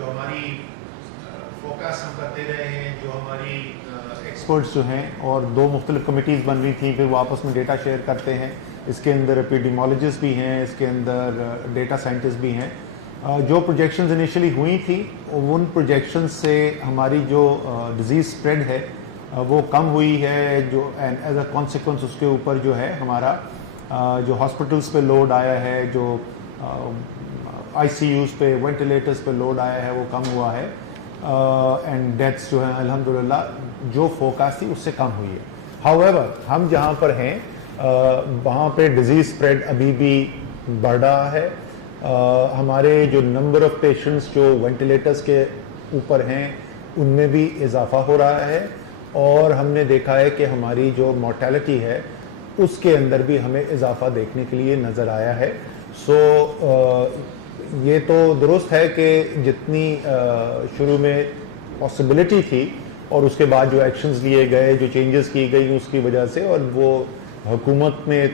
जो हमारी फोकस हम करते रहे हैं, जो हमारी एक्सपर्ट्स जो हैं, और दो मुख्तलिफ कमिटीज़ बन रही थी, फिर वो आपस में डेटा शेयर करते हैं। इसके अंदर एपिडेमोलॉजिस्ट भी हैं, इसके अंदर डेटा साइंटिस्ट भी हैं। जो प्रोजेक्शंस इनिशियली हुई थी, उन प्रोजेक्शंस से हमारी जो डिज़ीज़ स्प्रेड है वो कम हुई है, जो एज अ कॉन्सिक्वेंस उसके ऊपर जो है हमारा जो हॉस्पिटल्स पे लोड आया है, जो ICUs पे, वेंटिलेटर्स पे लोड आया है, वो कम हुआ है, एंड डेथ्स जो है अल्हम्दुलिल्लाह जो फोकास्ट थी उससे कम हुई है। हाउएवर हम जहाँ पर हैं वहाँ पे डिजीज़ स्प्रेड अभी भी बढ़ रहा है। हमारे जो नंबर ऑफ पेशेंट्स जो वेंटिलेटर्स के ऊपर हैं उनमें भी इजाफा हो रहा है, और हमने देखा है कि हमारी जो मोर्टेलिटी है उसके अंदर भी हमें इजाफा देखने के लिए नज़र आया है। सो ये तो दुरुस्त है कि जितनी शुरू में पॉसिबिलिटी थी और उसके बाद जो एक्शंस लिए गए, जो चेंजेस की गई उसकी वजह से, और वो हुकूमत ने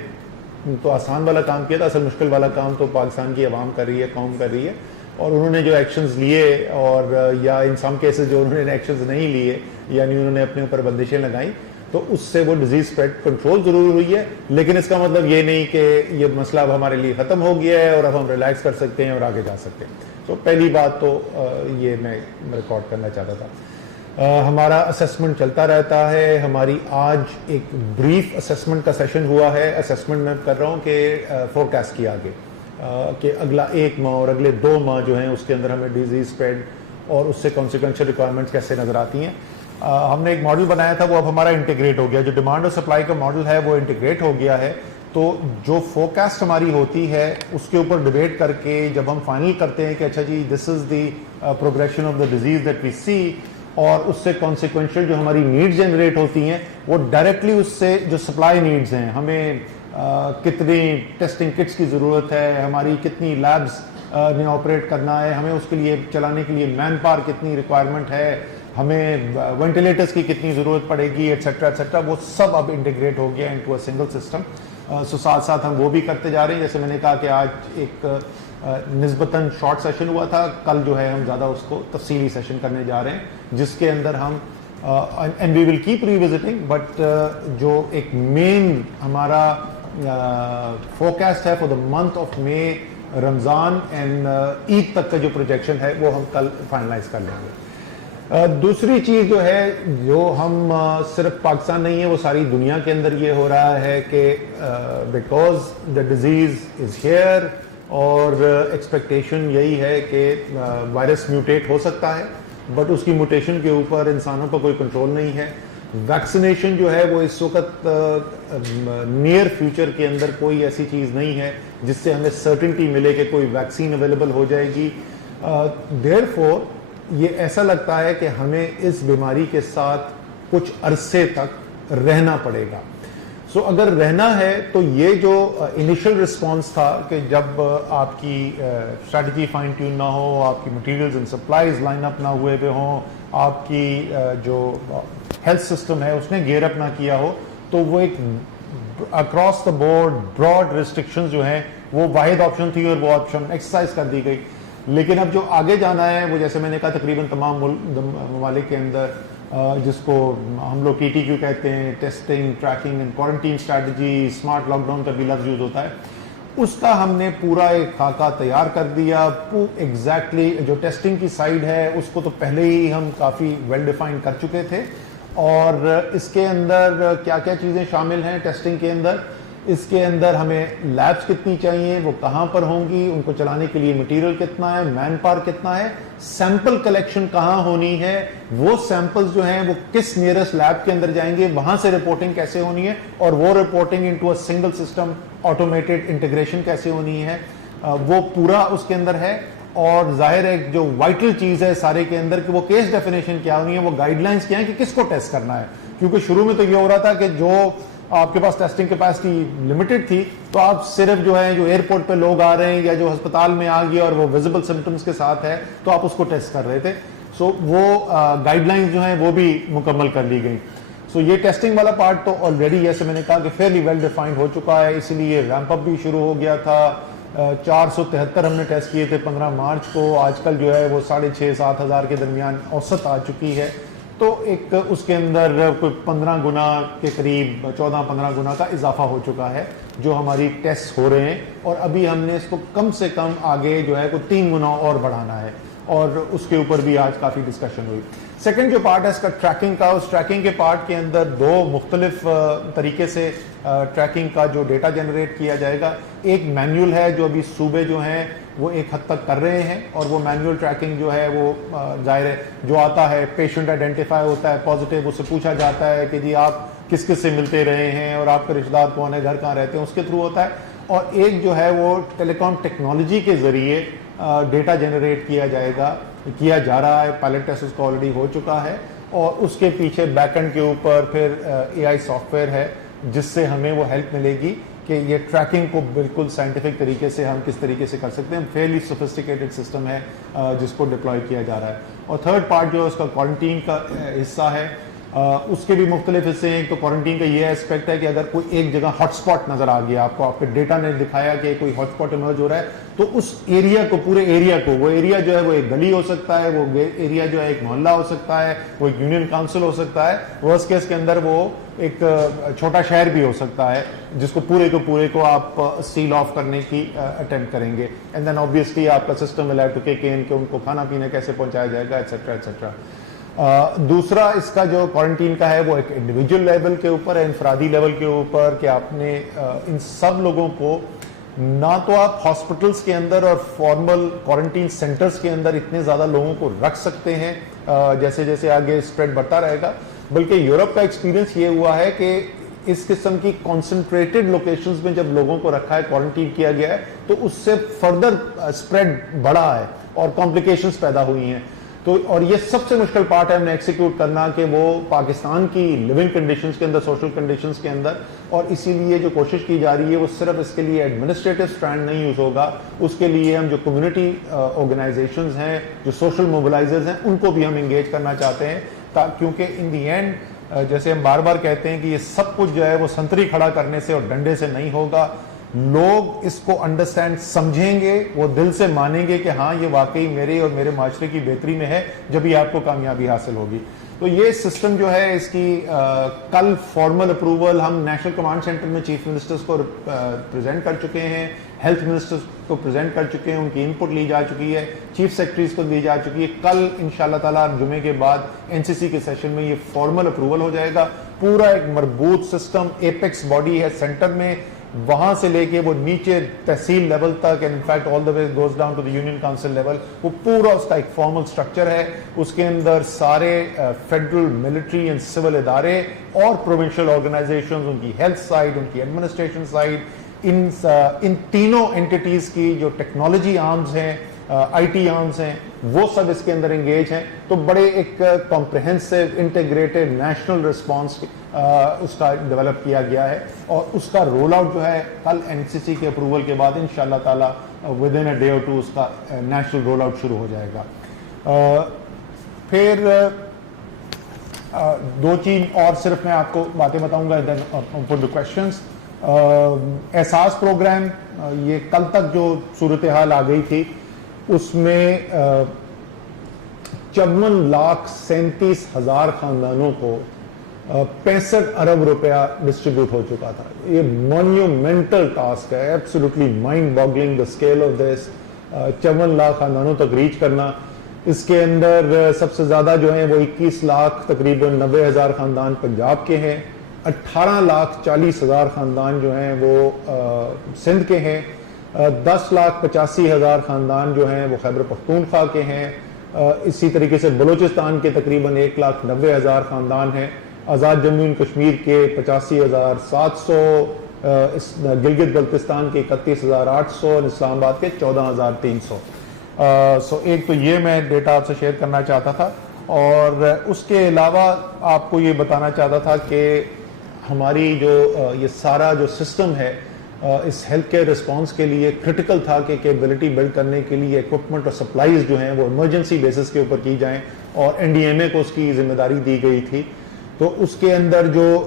तो आसान वाला काम किया था, असल मुश्किल वाला काम तो पाकिस्तान की आवाम कर रही है, कौम कर रही है, और उन्होंने जो एक्शंस लिए, और या इन सम केसेस जो उन्होंने एक्शंस नहीं लिए, यानी उन्होंने अपने ऊपर बंदिशें लगाई, तो उससे वो डिजीज़ स्प्रेड कंट्रोल ज़रूर हुई है। लेकिन इसका मतलब ये नहीं कि ये मसला अब हमारे लिए ख़त्म हो गया है और अब हम रिलैक्स कर सकते हैं और आगे जा सकते हैं। तो पहली बात तो ये मैं रिकॉर्ड करना चाहता था। हमारा असेसमेंट चलता रहता है। हमारी आज एक ब्रीफ असेसमेंट का सेशन हुआ है। असेसमेंट मैं कर रहा हूँ कि फोरकास्ट किया आगे कि अगला 1 माह और अगले 2 माह जो हैं उसके अंदर हमें डिजीज़ स्प्रेड और उससे कॉन्सिक्वेंशियल रिक्वायरमेंट्स कैसे नज़र आती हैं। हमने एक मॉडल बनाया था, वो अब हमारा इंटीग्रेट हो गया। जो डिमांड और सप्लाई का मॉडल है वो इंटीग्रेट हो गया है। तो जो फोरकास्ट हमारी होती है उसके ऊपर डिबेट करके जब हम फाइनल करते हैं कि अच्छा जी this is the progression of the disease that we see, और उससे कॉन्सिक्वेंशियल जो हमारी नीड्स जनरेट होती हैं वो डायरेक्टली उससे जो सप्लाई नीड्स हैं, हमें कितनी टेस्टिंग किट्स की ज़रूरत है, हमारी कितनी लैब्स ने ऑपरेट करना है, हमें उसके लिए चलाने के लिए मैन पावर कितनी रिक्वायरमेंट है, हमें वेंटिलेटर्स की कितनी ज़रूरत पड़ेगी, एट्सेट्रा एट्सेट्रा, वो सब अब इंटीग्रेट हो गया इनटू अ सिंगल सिस्टम। सो साथ साथ हम वो भी करते जा रहे हैं। जैसे मैंने कहा कि आज एक निस्बतन शॉर्ट सेशन हुआ था, कल जो है हम ज़्यादा उसको तफसीली सेशन करने जा रहे हैं, जिसके अंदर हम and we will keep revisiting, but जो एक मेन हमारा फोरकास्ट है for the month of May, Ramzan and Eid तक का जो प्रोजेक्शन है वो हम कल फाइनलाइज कर लेंगे। दूसरी चीज़ जो है, जो हम सिर्फ पाकिस्तान नहीं है, वो सारी दुनिया के अंदर ये हो रहा है कि because the disease is here, और एक्सपेक्टेशन यही है कि वायरस म्यूटेट हो सकता है, बट उसकी म्यूटेशन के ऊपर इंसानों पर कोई कंट्रोल नहीं है। वैक्सीनेशन जो है वो इस वक्त नियर फ्यूचर के अंदर कोई ऐसी चीज़ नहीं है जिससे हमें सर्टेनिटी मिले कि कोई वैक्सीन अवेलेबल हो जाएगी। देयरफॉर ये ऐसा लगता है कि हमें इस बीमारी के साथ कुछ अरसे तक रहना पड़ेगा। सो अगर रहना है तो ये जो इनिशियल रिस्पांस था कि जब आपकी स्ट्रैटेजी फाइन ट्यून ना हो, आपकी materials and supplies line up ना हुए हुए हों, आपकी जो हेल्थ सिस्टम है उसने गेयर अप ना किया हो, तो वो एक across the board broad restrictions जो हैं वो वाहिद ऑप्शन थी और वो ऑप्शन एक्सरसाइज कर दी गई। लेकिन अब जो आगे जाना है वो, जैसे मैंने कहा, तकरीबन तमाम ममालिक के अंदर जिसको हम लोग TTQ कहते हैं, testing tracking and quarantine strategy, smart lockdown का भी लफ्ज़ यूज़ होता है, उसका हमने पूरा एक खाका तैयार कर दिया। एग्जैक्टली जो टेस्टिंग की साइड है उसको तो पहले ही हम काफ़ी वेल डिफाइन कर चुके थे, और इसके अंदर क्या क्या चीज़ें शामिल हैं टेस्टिंग के अंदर, इसके अंदर हमें लैब्स कितनी चाहिए, वो कहाँ पर होंगी, उनको चलाने के लिए मटेरियल कितना है, मैन पावर कितना है, सैंपल कलेक्शन कहाँ होनी है, वो सैंपल्स जो हैं वो किस नियरेस्ट लैब के अंदर जाएंगे, वहाँ से रिपोर्टिंग कैसे होनी है, और वो reporting into a single system automated integration कैसे होनी है, वो पूरा उसके अंदर है। और जाहिर है जो वाइटल चीज़ है सारे के अंदर कि वो केस डेफिनेशन क्या होनी है, वो गाइडलाइंस क्या है कि किसको टेस्ट करना है। क्योंकि शुरू में तो ये हो रहा था कि जो आपके पास टेस्टिंग कैपेसिटी लिमिटेड थी, तो आप सिर्फ जो है जो एयरपोर्ट पे लोग आ रहे हैं या जो अस्पताल में आ गया और वो विजिबल सिम्टम्स के साथ है तो आप उसको टेस्ट कर रहे थे। सो वो गाइडलाइंस जो हैं वो भी मुकम्मल कर ली गई। सो ये टेस्टिंग वाला पार्ट तो ऑलरेडी, जैसे मैंने कहा, कि फेयरली वेल डिफाइंड हो चुका है, इसीलिए रैंप अप भी शुरू हो गया था। 473 हमने टेस्ट किए थे 15 मार्च को, आजकल जो है वो 6,500-7 हज़ार के दरमियान औसत आ चुकी है। तो एक उसके अंदर कोई 15 गुना के करीब 14-15 गुना का इजाफा हो चुका है जो हमारी टेस्ट हो रहे हैं, और अभी हमने इसको कम से कम आगे जो है कोई 3 गुना और बढ़ाना है, और उसके ऊपर भी आज काफ़ी डिस्कशन हुई। सेकंड जो पार्ट है इसका ट्रैकिंग का, उस ट्रैकिंग के पार्ट के अंदर 2 मुख्तलिफ तरीके से ट्रैकिंग का जो डेटा जनरेट किया जाएगा। एक मैनुअल है जो अभी सूबे जो हैं वो एक हद तक कर रहे हैं, और वो मैनुअल ट्रैकिंग जो है वो जाहिर है जो आता है पेशेंट आइडेंटिफाई होता है पॉजिटिव, उससे पूछा जाता है कि जी आप किस किस से मिलते रहे हैं और आपके रिश्तेदार कौन है, घर कहाँ रहते हैं, उसके थ्रू होता है। और एक जो है वो टेलीकॉम टेक्नोलॉजी के ज़रिए डेटा जनरेट किया जा रहा है, पायलट टेस्ट उसका ऑलरेडी हो चुका है, और उसके पीछे बैकएंड के ऊपर फिर AI सॉफ्टवेयर है जिससे हमें वो हेल्प मिलेगी कि ये ट्रैकिंग को बिल्कुल साइंटिफिक तरीके से हम किस तरीके से कर सकते हैं। फेयरली सोफिस्टिकेटेड सिस्टम है जिसको डिप्लॉय किया जा रहा है। और थर्ड पार्ट जो है उसका क्वारंटीन का हिस्सा है, उसके भी मुख्तलिफ हिस्से हैं। तो क्वारंटीन का ये एस्पेक्ट है कि अगर कोई एक जगह हॉटस्पॉट नजर आ गया आपको, आपके डेटा ने दिखाया कि कोई हॉटस्पॉट इमर्ज हो रहा है, तो उस एरिया को, पूरे एरिया को, वो एरिया जो है वो एक गली हो सकता है, वो एरिया जो है एक मोहल्ला हो सकता है, वो एक यूनियन काउंसिल हो सकता है, वर्स्ट केस के अंदर वो एक छोटा शहर भी हो सकता है, जिसको पूरे को आप सील ऑफ करने की अटेम्प्ट करेंगे। एंड देन ऑब्वियसली आपका system will have to kick in कि उनको खाना पीना कैसे पहुंचाया जाएगा, एटसेट्रा एटसेट्रा। दूसरा इसका जो क्वारंटीन का है वो एक इंडिविजुअल लेवल के ऊपर है, इंफरादी लेवल के ऊपर, कि आपने इन सब लोगों को ना तो आप हॉस्पिटल्स के अंदर और फॉर्मल क्वारंटीन सेंटर्स के अंदर इतने ज़्यादा लोगों को रख सकते हैं जैसे जैसे आगे स्प्रेड बढ़ता रहेगा, बल्कि यूरोप का एक्सपीरियंस ये हुआ है कि इस किस्म की कॉन्सेंट्रेटेड लोकेशंस में जब लोगों को रखा है, क्वारंटीन किया गया है, तो उससे फर्दर स्प्रेड बढ़ा है और कॉम्प्लिकेशंस पैदा हुई हैं। तो और ये सबसे मुश्किल पार्ट है हमने एक्सिक्यूट करना कि वो पाकिस्तान की लिविंग कंडीशंस के अंदर, सोशल कंडीशंस के अंदर, और इसीलिए जो कोशिश की जा रही है वो सिर्फ इसके लिए एडमिनिस्ट्रेटिव स्ट्रैंड नहीं यूज होगा, उसके लिए हम जो कम्युनिटी ऑर्गेनाइजेशंस हैं, जो सोशल मोबिलाइजर्स हैं, उनको भी हम इंगेज करना चाहते हैं, क्योंकि इन दी एंड जैसे हम बार बार कहते हैं कि ये सब कुछ जो है वो संतरी खड़ा करने से और डंडे से नहीं होगा। लोग इसको अंडरस्टैंड समझेंगे, वो दिल से मानेंगे कि हाँ ये वाकई मेरे और मेरे माशरे की बेहतरी में है, जब भी आपको कामयाबी हासिल होगी। तो ये सिस्टम जो है इसकी कल फॉर्मल अप्रूवल हम नेशनल कमांड सेंटर में चीफ मिनिस्टर्स को प्रेजेंट कर चुके हैं, हेल्थ मिनिस्टर्स को प्रेजेंट कर चुके हैं, उनकी इनपुट ली जा चुकी है, चीफ सेक्रेटरीज को दी जा चुकी है। कल इंशाल्लाह ताला जुमे के बाद एनसीसी के सेशन में ये फॉर्मल अप्रूवल हो जाएगा। पूरा एक मरबूत सिस्टम, एपेक्स बॉडी है सेंटर में, वहां से लेके वो नीचे तहसील लेवल तक, and in fact all the way goes down to the union council level, वो पूरा उसका एक फॉर्मल स्ट्रक्चर है। उसके अंदर सारे फेडरल, मिलिट्री एंड सिविल इदारे और प्रोविंशियल ऑर्गेनाइजेशंस, उनकी हेल्थ साइड, उनकी एडमिनिस्ट्रेशन साइड, इन तीनों एंटिटीज की जो टेक्नोलॉजी आर्म्स हैं, आईटी आर्म्स हैं, वो सब इसके अंदर एंगेज हैं। तो बड़े एक कॉम्प्रिहेंसिव इंटीग्रेटेड नेशनल रिस्पांस उसका डेवलप किया गया है, और उसका रोल आउट जो है कल एनसीसी के अप्रूवल के बाद इंशाल्लाह ताला विद इन अ डे और टू उसका नेशनल रोल आउट शुरू हो जाएगा। फिर 2-3 और सिर्फ मैं आपको बातें बताऊंगा, देन पुट द क्वेश्चंस। एहसास प्रोग्राम, ये कल तक जो सूरत हाल आ गई थी उसमें 54,37,000 खानदानों को 65 अरब रुपया डिस्ट्रीब्यूट हो चुका था। ये मॉन्यूमेंटल टास्क है, absolutely mind boggling the scale of this. 54 lakh खानदानों तक रीच करना। इसके अंदर सबसे ज्यादा जो है वो 21 लाख तकरीबन 90,000 खानदान पंजाब के हैं, 18,40,000 खानदान जो हैं वो सिंध के हैं, 10,85,000 खानदान जो हैं वो खैबर पख्तूनख्वा के हैं। इसी तरीके से बलूचिस्तान के तकरीबन 1,90,000 खानदान हैं, आज़ाद जम्मू एंड कश्मीर के 85,700, गिलगित बल्तिस्तान के 31,800, इस्लामाबाद के 14,300। सो एक तो ये मैं डेटा आपसे शेयर करना चाहता था, और उसके अलावा आपको ये बताना चाहता था कि हमारी जो ये सारा जो सिस्टम है इस हेल्थ केयर रिस्पॉन्स के लिए क्रिटिकल था कि कैपेबिलिटी बिल्ड करने के लिए इक्विपमेंट और सप्लाईज जो हैं वो इमरजेंसी बेसिस के ऊपर की जाएं, और एनडीएमए को उसकी जिम्मेदारी दी गई थी। तो उसके अंदर जो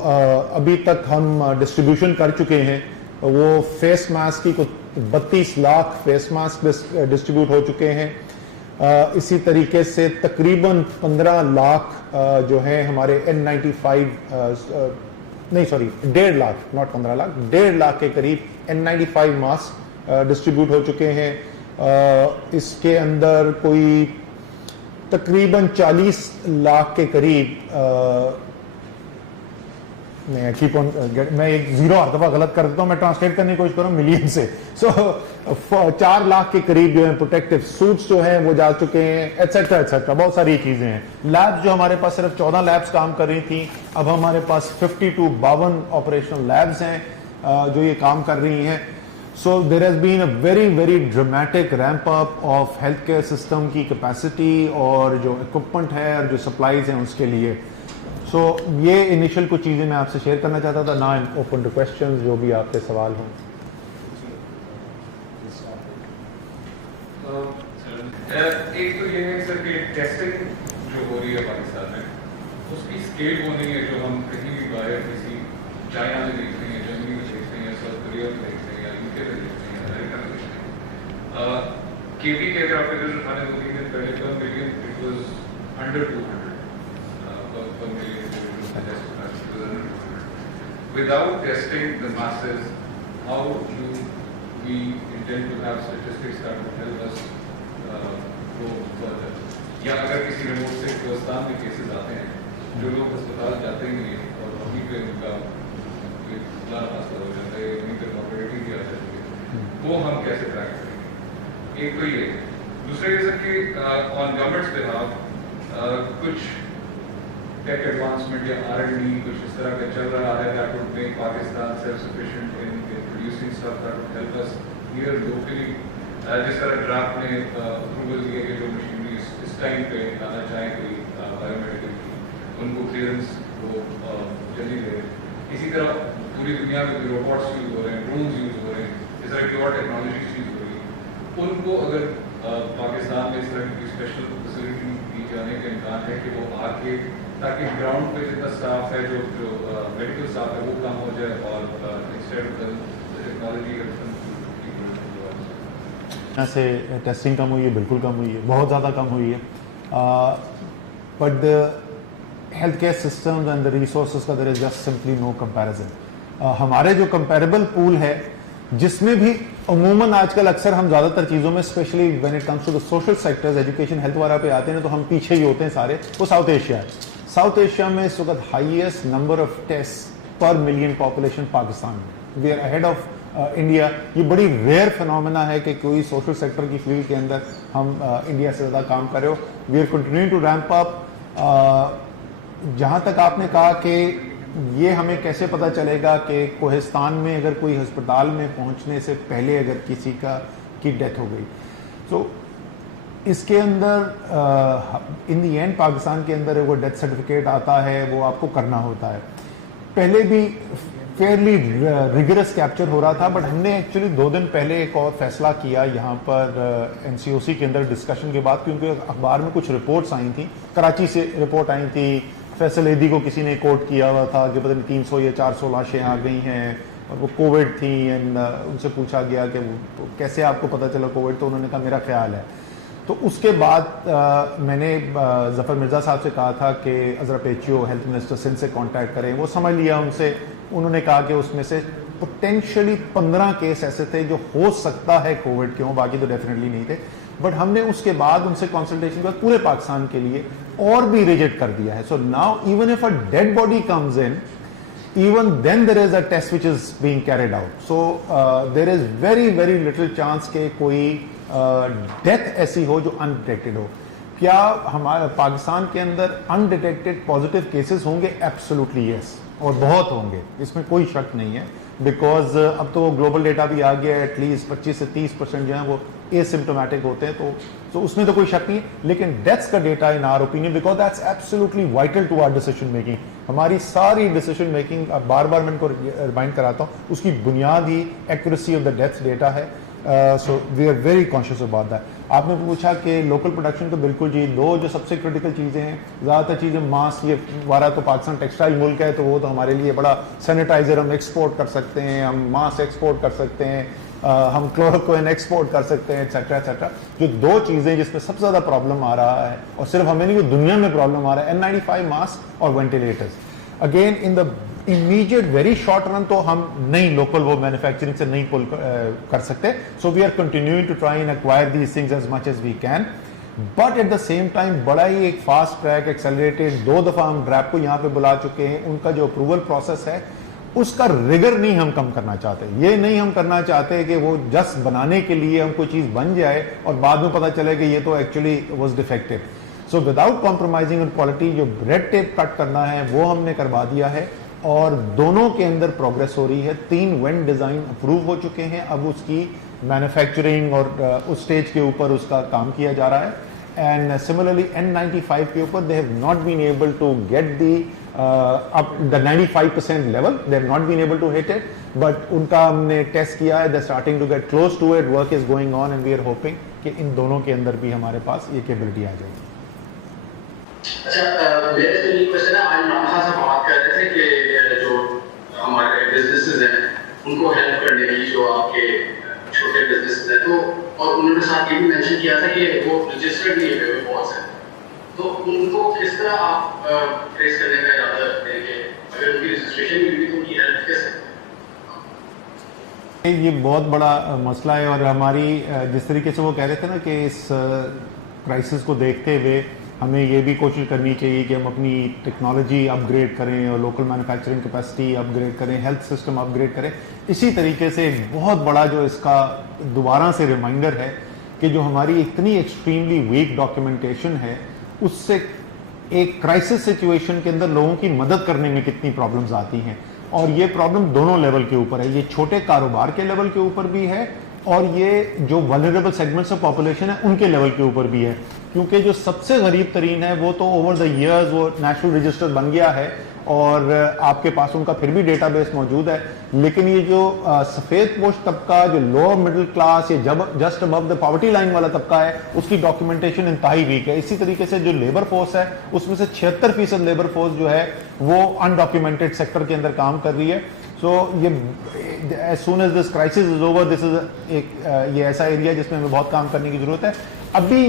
अभी तक हम डिस्ट्रीब्यूशन कर चुके हैं वो फेस मास्क की कुछ 32 लाख फेस मास्क डिस्ट्रीब्यूट हो चुके हैं। इसी तरीके से तकरीबन 15 लाख जो है हमारे N95 नहीं सॉरी 1.5 लाख, नॉट 15 लाख, 1.5 लाख के करीब N95 मास्क डिस्ट्रीब्यूट हो चुके हैं। इसके अंदर कोई तकरीबन 40 लाख के करीब मैं कीप ऑन मैं एक जीरो हर दफा गलत कर देता हूं, मैं ट्रांसलेट करने की कोशिश करूं मिलियन से। 4 लाख के करीब जो है प्रोटेक्टिव सूट्स जो हैं वो जा चुके हैं, एटसेट्रा एटसेट्रा, बहुत सारी चीजें हैं। लैब्स जो हमारे पास सिर्फ 14 लैब्स काम कर रही थी, अब हमारे पास 52 ऑपरेशनल लैब्स हैं जो ये काम कर रही हैं। So there has been a very very dramatic ramp up of health care system की कैपेसिटी और जो इक्विपमेंट है और जो सप्लाईज हैं उसके लिए। सो ये इनिशियल कुछ चीज़ें मैं आपसे शेयर करना चाहता था। ना I am open two questions, जो भी आपके सवाल हों। एक तो ये है सर कि टेस्टिंग जो हो रही है पाकिस्तान में उसकी स्केल वो नहीं है जो हम कहीं भी बाहर किसी चाइना में देख रहे हैं, जर्मनी में देख रहे हैं, साउथ कोरिया में देख रहे हैं, यूके में देख रहे हैं, अमेरिका में देख रहे हैं। केपी के अगर आप फिगर उठाने 2-3 दिन पहले पर million it was under 200 per million without testing the masses. How do we intend to have statistics that would help us go further? या अगर किसी रिमोट से हिंदुस्तान में केसेस आते हैं, जो लोग अस्पताल जाते ही नहीं है और वहीं पे उनका हादसा हो जाता है, वहीं पे मॉर्बिडिटी भी आ जाती है, वो हम कैसे ट्रैक करेंगे? एक तो ये। दूसरा ये सर कि ऑन गवर्नमेंट्स बिहाफ कुछ टेक एडवांसमेंट या R&D कुछ इस तरह का चल रहा है that would make Pakistan self-sufficient in producing stuff that would help us here locally. जिस तरह ड्राफ्ट ने अप्रूवल दिए कि जो मशीनरी इस टाइम पे लाना चाहें कोई बायोमेडिकल की, उनको क्लियरेंस वो जल्दी दे। इसी तरह पूरी दुनिया में रोबोट्स यूज हो रहे हैं, ड्रोन्स यूज हो रहे हैं, इस तरह की और टेक्नोलॉजीज यूज हो रही है। उनको अगर पाकिस्तान में इस तरह की स्पेशल फैसिलिटी दी जाने का इम्कान है कि वो आके ताकि ग्राउंड पे जितना स्टाफ है जो मेडिकल स्टाफ है वो कम हो जाए और इंस्टेड ऑफ द टेक्नोलॉजी से टेस्टिंग कम हुई है, बिल्कुल कम हुई है, बहुत ज़्यादा कम हुई है। But the health care system and the resources का there is just simply no comparison. हमारे जो कंपेरेबल पूल है जिसमें भी अमूमन आजकल अक्सर हम ज़्यादातर चीज़ों में specially when it comes to the social sectors, education, health वगैरह पे आते हैं तो हम पीछे ही होते हैं सारे, वो साउथ एशिया है। साउथ एशिया में इस वक्त highest number of test per million population Pakistan में, we are ahead of India. ये बड़ी रेयर फिनोमेना है कि कोई सोशल सेक्टर की फील्ड के अंदर हम इंडिया से ज़्यादा काम कर रहे हो। We are continuing to ramp up. जहाँ तक आपने कहा कि ये हमें कैसे पता चलेगा कि कोहिस्तान में अगर कोई अस्पताल में पहुँचने से पहले अगर किसी की डेथ हो गई, तो इसके अंदर इन दी एंड पाकिस्तान के अंदर वो डेथ सर्टिफिकेट आता है, वो आपको करना होता है। पहले भी फेयरली रिगरस कैप्चर हो रहा था, बट हमने एक्चुअली 2 दिन पहले एक और फैसला किया यहाँ पर NCOC के अंदर डिस्कशन के बाद, क्योंकि अखबार में कुछ रिपोर्ट्स आई थी, कराची से रिपोर्ट आई थी, फैसल एदी को किसी ने कोट किया हुआ था कि पता नहीं 300 या 400 लाशें आ गई हैं और वो कोविड थी। एंड उनसे पूछा गया कि कैसे आपको पता चला कोविड, तो उन्होंने कहा मेरा ख्याल है। तो उसके बाद मैंने जफ़र मिर्ज़ा साहब से कहा था कि अज़रफ PHO हेल्थ मिनिस्टर सिंध से कांटेक्ट करें। वो समझ लिया उनसे, उन्होंने कहा कि उसमें से पोटेंशियली 15 केस ऐसे थे जो हो सकता है कोविड के हों, बाकी तो डेफिनेटली नहीं थे। बट हमने उसके बाद उनसे कंसल्टेशन किया पूरे पाकिस्तान के लिए और भी रिजेक्ट कर दिया है। So now even if a dead body comes in, even then there is a test which is being carried out. So there is very little chance के कोई डेथ ऐसी हो जो अनडिटेक्टेड हो। क्या हमारे पाकिस्तान के अंदर अनडिटेक्टेड पॉजिटिव केसेस होंगे? एब्सोल्युटली यस, और बहुत होंगे, इसमें कोई शक नहीं है। बिकॉज अब तो ग्लोबल डेटा भी आ गया है, एटलीस्ट 25 से 30% जो है वो एसिम्टोमेटिक होते हैं, तो उसमें तो कोई शक नहीं। लेकिन डेथ्स का data in our opinion, because that's absolutely vital to our decision making, हमारी सारी डिसीजन मेकिंग, बार बार मैं इनको रिमाइंड कराता हूँ, उसकी बुनियाद ही accuracy of the death data है। So we are very conscious about that. आपने पूछा कि लोकल प्रोडक्शन तो बिल्कुल जी, दो जो सबसे क्रिटिकल चीज़ें हैं, ज़्यादातर चीज़ें मास, ये हमारा तो पाकिस्तान टेक्सटाइल मुल्क है, तो वो तो हमारे लिए बड़ा सैनिटाइज़र हम एक्सपोर्ट कर सकते हैं, हम मास एक्सपोर्ट कर सकते हैं, हम क्लोरोक्विन एक्सपोर्ट कर सकते हैं, एक्सेट्रा एक्सेट्रा। जो दो चीज़ें जिसमें सबसे ज़्यादा प्रॉब्लम आ रहा है, और सिर्फ हमें नहीं, दुनिया में प्रॉब्लम आ रहा है, N95 मास्क और ventilators. Again in the immediate very short run तो हम नहीं लोकल वो मैन्युफैक्चरिंग से नहीं पुल कर सकते, so we are continuing to try and acquire these things as much as we can, but at the same time बड़ा ही एक फास्ट ट्रैक एक्सेलरेटेड 2 दफा हम ड्रैप को यहाँ पे बुला चुके हैं, उनका जो अप्रूवल प्रोसेस है उसका रिगर नहीं हम कम करना चाहते। ये नहीं हम करना चाहते कि वो जस्ट बनाने के लिए हम कोई चीज़ बन जाए और बाद में पता चले कि ये तो actually was defective. So without compromising on quality जो रेड टेप कट करना है वो हमने करवा दिया है, और दोनों के अंदर प्रोग्रेस हो रही है। 3 वेंट डिज़ाइन अप्रूव हो चुके हैं, अब उसकी मैन्युफैक्चरिंग और उस स्टेज के ऊपर उसका काम किया जा रहा है। एंड सिमिलरली N95 के ऊपर they have not been able to get the 95% level, they have not been able to hit it, but उनका हमने टेस्ट किया है, they starting to get close to it, work is going on and we are hoping कि इन दोनों के अंदर भी हमारे पास ये कैपेबिलिटी आ जाएगी। अच्छा, मेरे से ये क्वेश्चन है, आज इमरान खान साहब बात कर रहे थे कि जो हमारे बिजनेसेस हैं उनको हेल्प करने की, जो आपके छोटे बिजनेसेस हैं, तो और उन्होंने साथ ये भी मेंशन किया था कि वो रजिस्टर्ड नहीं हुए बहुत से, तो उनको किस तरह आप ट्रेस करने का इरादा रखते हैं कि अगर उनकी रजिस्ट्रेशन नहीं हुई तो उनकी हेल्प कैसे? ये बहुत बड़ा मसला है, और हमारी जिस तरीके से वो कह रहे थे ना कि इस क्राइसिस को देखते हुए हमें ये भी कोशिश करनी चाहिए कि हम अपनी टेक्नोलॉजी अपग्रेड करें और लोकल मैन्युफैक्चरिंग कैपेसिटी अपग्रेड करें, हेल्थ सिस्टम अपग्रेड करें। इसी तरीके से एक बहुत बड़ा जो इसका दोबारा से रिमाइंडर है कि जो हमारी इतनी एक्सट्रीमली वीक डॉक्यूमेंटेशन है, उससे एक क्राइसिस सिचुएशन के अंदर लोगों की मदद करने में कितनी प्रॉब्लम्स आती हैं, और ये प्रॉब्लम दोनों लेवल के ऊपर है। ये छोटे कारोबार के लेवल के ऊपर भी है, और ये जो वल्नरेबल सेगमेंट्स ऑफ पॉपुलेशन है उनके लेवल के ऊपर भी है, क्योंकि जो सबसे गरीब तरीन है वो तो ओवर द इयर्स वो नेशनल रजिस्टर बन गया है और आपके पास उनका फिर भी डेटाबेस मौजूद है, लेकिन ये जो सफ़ेद पोश तबका, जो लोअर मिडिल क्लास या just above the poverty line वाला तबका है, उसकी डॉक्यूमेंटेशन इंतहाई वीक है। इसी तरीके से जो लेबर फोर्स है उसमें से 76% लेबर फोर्स जो है वो अनडॉक्यूमेंटेड सेक्टर के अंदर काम कर रही है। सो ये as soon as this crisis is over, this is एक ये ऐसा एरिया जिसमें हमें बहुत काम करने की जरूरत है। अभी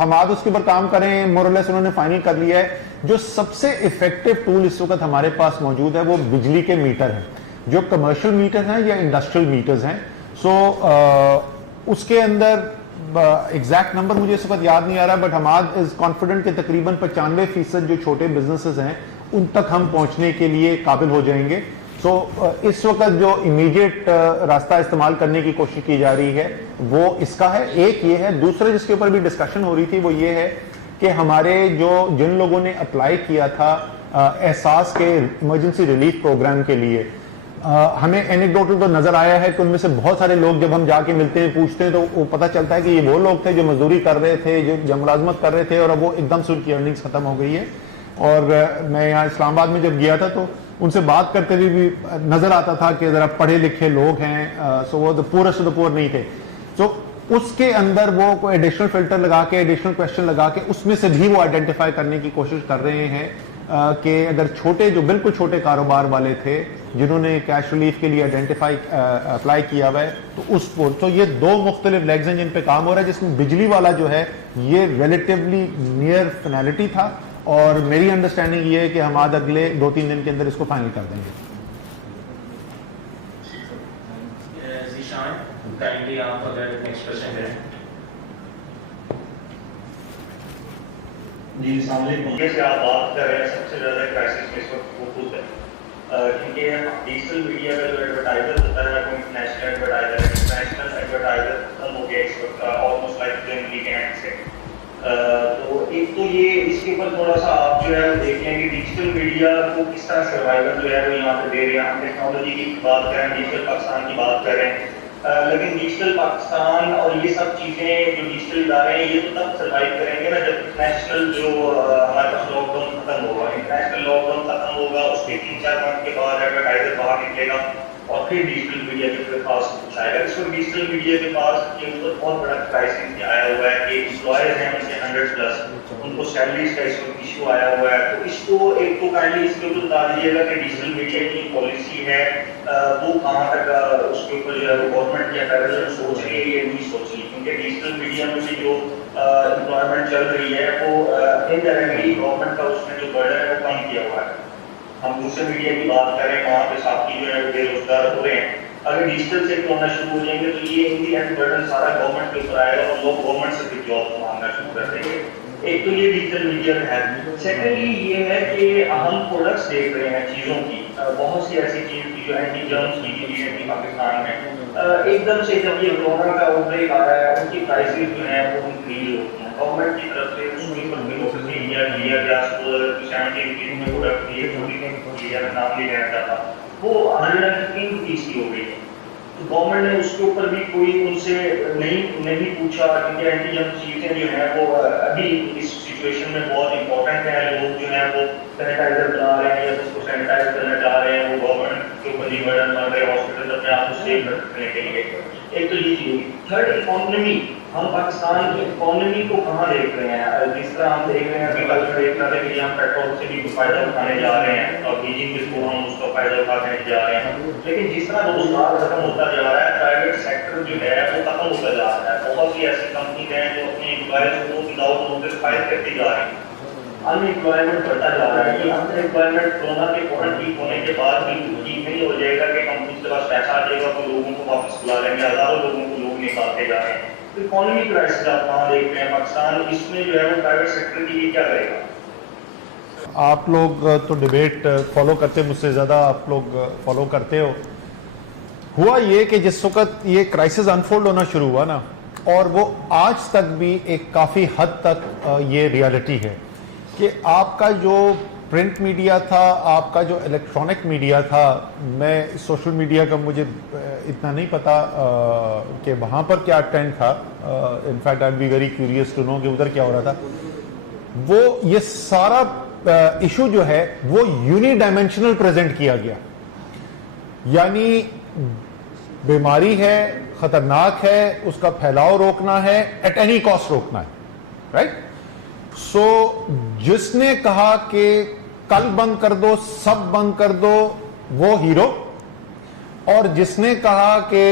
हम आज उसके ऊपर काम करें, मोरलेस उन्होंने फाइनल कर लिया है। जो सबसे इफेक्टिव टूल इस वक्त हमारे पास मौजूद है वो बिजली के मीटर हैं, जो कमर्शियल मीटर हैं या इंडस्ट्रियल मीटर्स हैं। सो उसके अंदर एग्जैक्ट नंबर मुझे इस वक्त याद नहीं आ रहा, बट हम आज इज कॉन्फिडेंट कि तकरीबन 95% जो छोटे बिजनेसेस हैं उन तक हम पहुंचने के लिए काबिल हो जाएंगे। सो इस वक्त जो इमीडिएट रास्ता इस्तेमाल करने की कोशिश की जा रही है वो इसका है, एक ये है। दूसरा जिसके ऊपर भी डिस्कशन हो रही थी वो ये है कि हमारे जिन लोगों ने अप्लाई किया था एहसास के इमरजेंसी रिलीफ प्रोग्राम के लिए, हमें एनेक्डोटल तो नजर आया है कि उनमें से बहुत सारे लोग जब हम जाके मिलते हैं, पूछते हैं, तो वो पता चलता है कि ये वो लोग थे जो मजदूरी कर रहे थे, जो मुलाजमत कर रहे थे, और अब वो एकदम से उनकी अर्निंग्स खत्म हो गई है। और मैं यहाँ इस्लामाबाद में जब गया था तो उनसे बात करते हुए भी नजर आता था कि जरा पढ़े लिखे लोग हैं, सो वो पूरेस्ट ऑफ द पुअर नहीं थे। सो उसके अंदर वो कोई एडिशनल फिल्टर लगा के, एडिशनल क्वेश्चन लगा के उसमें से भी वो आइडेंटिफाई करने की कोशिश कर रहे हैं कि अगर छोटे, जो बिल्कुल छोटे कारोबार वाले थे जिन्होंने कैश रिलीफ के लिए आइडेंटिफाई अप्लाई किया हुआ है, तो उस पर तो ये दो मुख्तलिफ लेग्स हैं जिन पे काम हो रहा है, जिसमें बिजली वाला जो है ये रिलेटिवली नियर फाइनलिटी था, और मेरी अंडरस्टैंडिंग ये है कि हम आज अगले 2-3 दिन के अंदर इसको फाइनल कर देंगे। काइंडली आप अगर नेक्स्ट क्वेश्चन करें। जी सामने से आप बात कर रहे हैं, सबसे ज़्यादा क्राइसिस में इस वक्त वो खुद है, क्योंकि डिजिटल मीडिया का जो एडवर्टाइजर होता है वो इंटरनेशनल एडवर्टाइजर खत्म हो गया इस वक्त, ऑलमोस्ट लाइक वीक एंड से। तो एक तो ये इसके ऊपर थोड़ा सा आप जो है देख लें कि डिजिटल मीडिया को किस तरह सर्वाइवल जो है वो यहाँ पे दे रहे हैं। हम टेक्नोलॉजी की बात करें, डिजिटल पाकिस्तान की बात करें, लेकिन डिजिटल पाकिस्तान और ये सब चीज़ें जो डिजिटल इदारे हैं ये तो तब सर्वाइव करेंगे ना जब इंटरनेशनल जो हमारे पास लॉकडाउन खत्म होगा। इंटरनेशनल लॉकडाउन खत्म होगा, उसके 3-4 मंथ के बाद एडवर्टाइजर बाहर निकलेगा और फिर डिजिटल मीडिया के पास कुछ आएगा। इस वक्त डिजिटल मीडिया के पास ये बहुत बड़ा क्राइसिस आया हुआ है कि एम्प्लॉयर्स हैं उनके 100+, उनको सैलरीज का इस वक्त इशू आया हुआ है। तो इसको एक तो काइंडली इसके ऊपर बता दीजिएगा कि डिजिटल मीडिया की पॉलिसी है वो कहाँ तक उसके ऊपर जो है गवर्नमेंट या फेडरल सोच रही है या नहीं सोच रही, क्योंकि डिजिटल मीडिया में से जो एम्प्लॉयमेंट चल रही है वो इनडायरेक्टली गवर्नमेंट का उसमें जो बर्डन है वो कम किया हुआ है। हम दूसरे मीडिया की बात करें वहाँ पे साथी जो है बेरोजगार हो रहे हैं, अगर डिजिटल से होना शुरू हो जाएंगे तो ये इन दी एंड बर्डन सारा गवर्नमेंट के ऊपर आएगा और लोग गवर्नमेंट से भी जॉब मांगना शुरू कर देंगे। एक तो ये डिजिटल मीडिया है। सेकेंडली ये है कि हम प्रोडक्ट्स देख रहे हैं चीज़ों की, बहुत सी ऐसी चीज़ की जो एंटी जर्म्स की गई है पाकिस्तान में। एकदम से जब ये कोरोना का आउटब्रेक आ रहा है उनकी प्राइसेस जो है वो इंक्रीज होती हैं। गवर्नमेंट की तरफ से उसके ऊपर लिया गया 70 रुपीज़ में प्रोडक्ट दिए, नाम नहीं लेना चाहता, वो 115 रुपीज़ की हो गई है। तो गवर्नमेंट ने उसके ऊपर भी कोई उनसे नहीं पूछा, क्योंकि एंटी जर्म चीज़ें जो हैं वो अभी इस सिचुएशन में बहुत इंपॉर्टेंट है। लोग जो है वो सैनिटाइजर बना रहे हैं या उसको सैनिटाइज करना चाह रहे हैं, वो गवर्नमेंट के ऊपर बर्डन बन रहे हैं हॉस्पिटल अपने आप को सेव रखने के लिए। एक तो ये चीज़ होगी। थर्ड, इकोनॉमी, हम पाकिस्तान की इकोनॉमी को कहाँ देख रहे हैं? जिस तरह हम देख रहे हैं अभी कल देख रहे थे कि हम पेट्रोल से भी फायदा उठाने जा रहे हैं और बीजिंग जिसको हम उसका फायदा उठाने जा रहे हैं, लेकिन जिस तरह रोजगार खत्म होता जा रहा है, प्राइवेट सेक्टर जो है वो खत्म होता जा रहा है। बहुत सी ऐसी कंपनी हैं जो अपने एम्प्लॉयज को विदाउट नोटिस फायर करती जा रही है, अनएम्प्लॉयमेंट बढ़ता जा रहा है। ये अनएम्प्लॉयमेंट कोरोना के फौरन ठीक होने के बाद भी ठीक नहीं हो जाएगा कि कंपनी के पास पैसा आ जाएगा तो लोगों को वापस बुला लेंगे, हजारों लोगों को लोग निकालते जा रहे हैं। तो इकोनॉमी क्राइसिस आप कहाँ देख रहे हैं पाकिस्तान, इसमें जो है वो प्राइवेट सेक्टर के लिए क्या करेगा? आप लोग तो डिबेट फॉलो करते, मुझसे ज़्यादा आप लोग फॉलो करते हो। हुआ ये कि जिस वक्त ये क्राइसिस अनफोल्ड होना शुरू हुआ ना, और वो आज तक भी एक काफ़ी हद तक ये रियलिटी है कि आपका जो प्रिंट मीडिया था, आपका जो इलेक्ट्रॉनिक मीडिया था, मैं सोशल मीडिया का मुझे इतना नहीं पता कि वहाँ पर क्या ट्रेंड था। In fact I be very curious to know कि उधर क्या हो रहा था। वो ये सारा इशू जो है वो यूनिडायमेंशनल प्रेजेंट किया गया, यानी बीमारी है, खतरनाक है, उसका फैलाव रोकना है, एट एनी कॉस्ट रोकना है, राइट? सो जिसने कहा कि कल बंद कर दो, सब बंद कर दो, वो हीरो, और जिसने कहा कि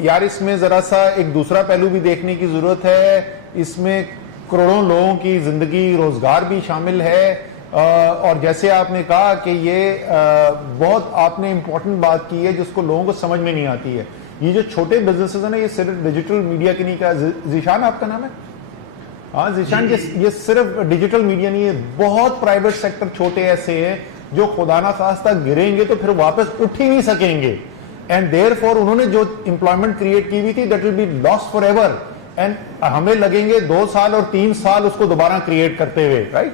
यार इसमें जरा सा एक दूसरा पहलू भी देखने की जरूरत है, इसमें करोड़ों लोगों की जिंदगी, रोजगार भी शामिल है, और जैसे आपने कहा कि ये बहुत आपने इंपॉर्टेंट बात की है जिसको लोगों को समझ में नहीं आती है। ये जो छोटे बिजनेसेस है ना, ये सिर्फ डिजिटल मीडिया की नहीं, का जीशान आपका नाम है? हाँ जीशान, ये सिर्फ डिजिटल मीडिया नहीं है, बहुत प्राइवेट सेक्टर छोटे ऐसे हैं जो खुदा ना खास्ता गिरेंगे तो फिर वापस उठ ही नहीं सकेंगे, एंड देयरफॉर उन्होंने जो एम्प्लॉयमेंट क्रिएट की हुई थी that will be lost for ever, and हमें लगेंगे 2 साल और 3 साल उसको दोबारा क्रिएट करते हुए, राइट?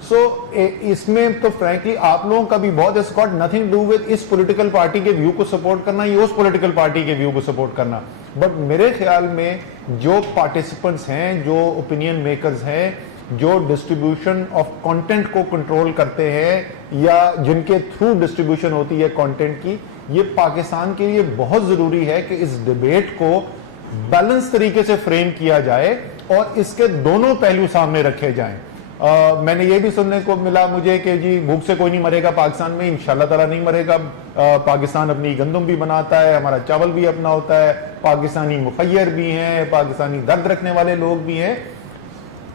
सो इसमें तो फ्रैंकली आप लोगों का भी बहुत, it's got nothing do with इस पॉलिटिकल पार्टी के व्यू को सपोर्ट करना या उस पॉलिटिकल पार्टी के व्यू को सपोर्ट करना, बट मेरे ख्याल में जो पार्टिसिपेंट्स हैं, जो ओपिनियन मेकर्स हैं, जो डिस्ट्रीब्यूशन ऑफ कंटेंट को कंट्रोल करते हैं या जिनके थ्रू डिस्ट्रीब्यूशन होती है कंटेंट की, ये पाकिस्तान के लिए बहुत जरूरी है कि इस डिबेट को बैलेंस तरीके से फ्रेम किया जाए और इसके दोनों पहलू सामने रखे जाएं। मैंने ये भी सुनने को मिला मुझे कि जी भूख से कोई नहीं मरेगा पाकिस्तान में, इंशाल्लाह ताला नहीं मरेगा। पाकिस्तान अपनी गंदम भी बनाता है, हमारा चावल भी अपना होता है, पाकिस्तानी मुखैर भी हैं, पाकिस्तानी दर्द रखने वाले लोग भी हैं।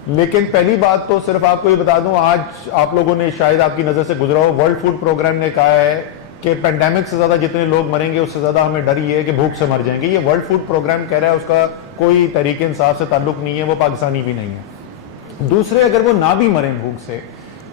लेकिन पहली बात तो सिर्फ आपको ये बता दूं, आज आप लोगों ने शायद आपकी नजर से गुजरा हो, वर्ल्ड फूड प्रोग्राम ने कहा है कि पेंडेमिक से ज्यादा जितने लोग मरेंगे उससे ज्यादा हमें डर ये है कि भूख से मर जाएंगे। ये वर्ल्ड फूड प्रोग्राम कह रहा है, उसका कोई तरीके इंसाफ से ताल्लुक नहीं है, वो पाकिस्तानी भी नहीं है। दूसरे, अगर वो ना भी मरें भूख से,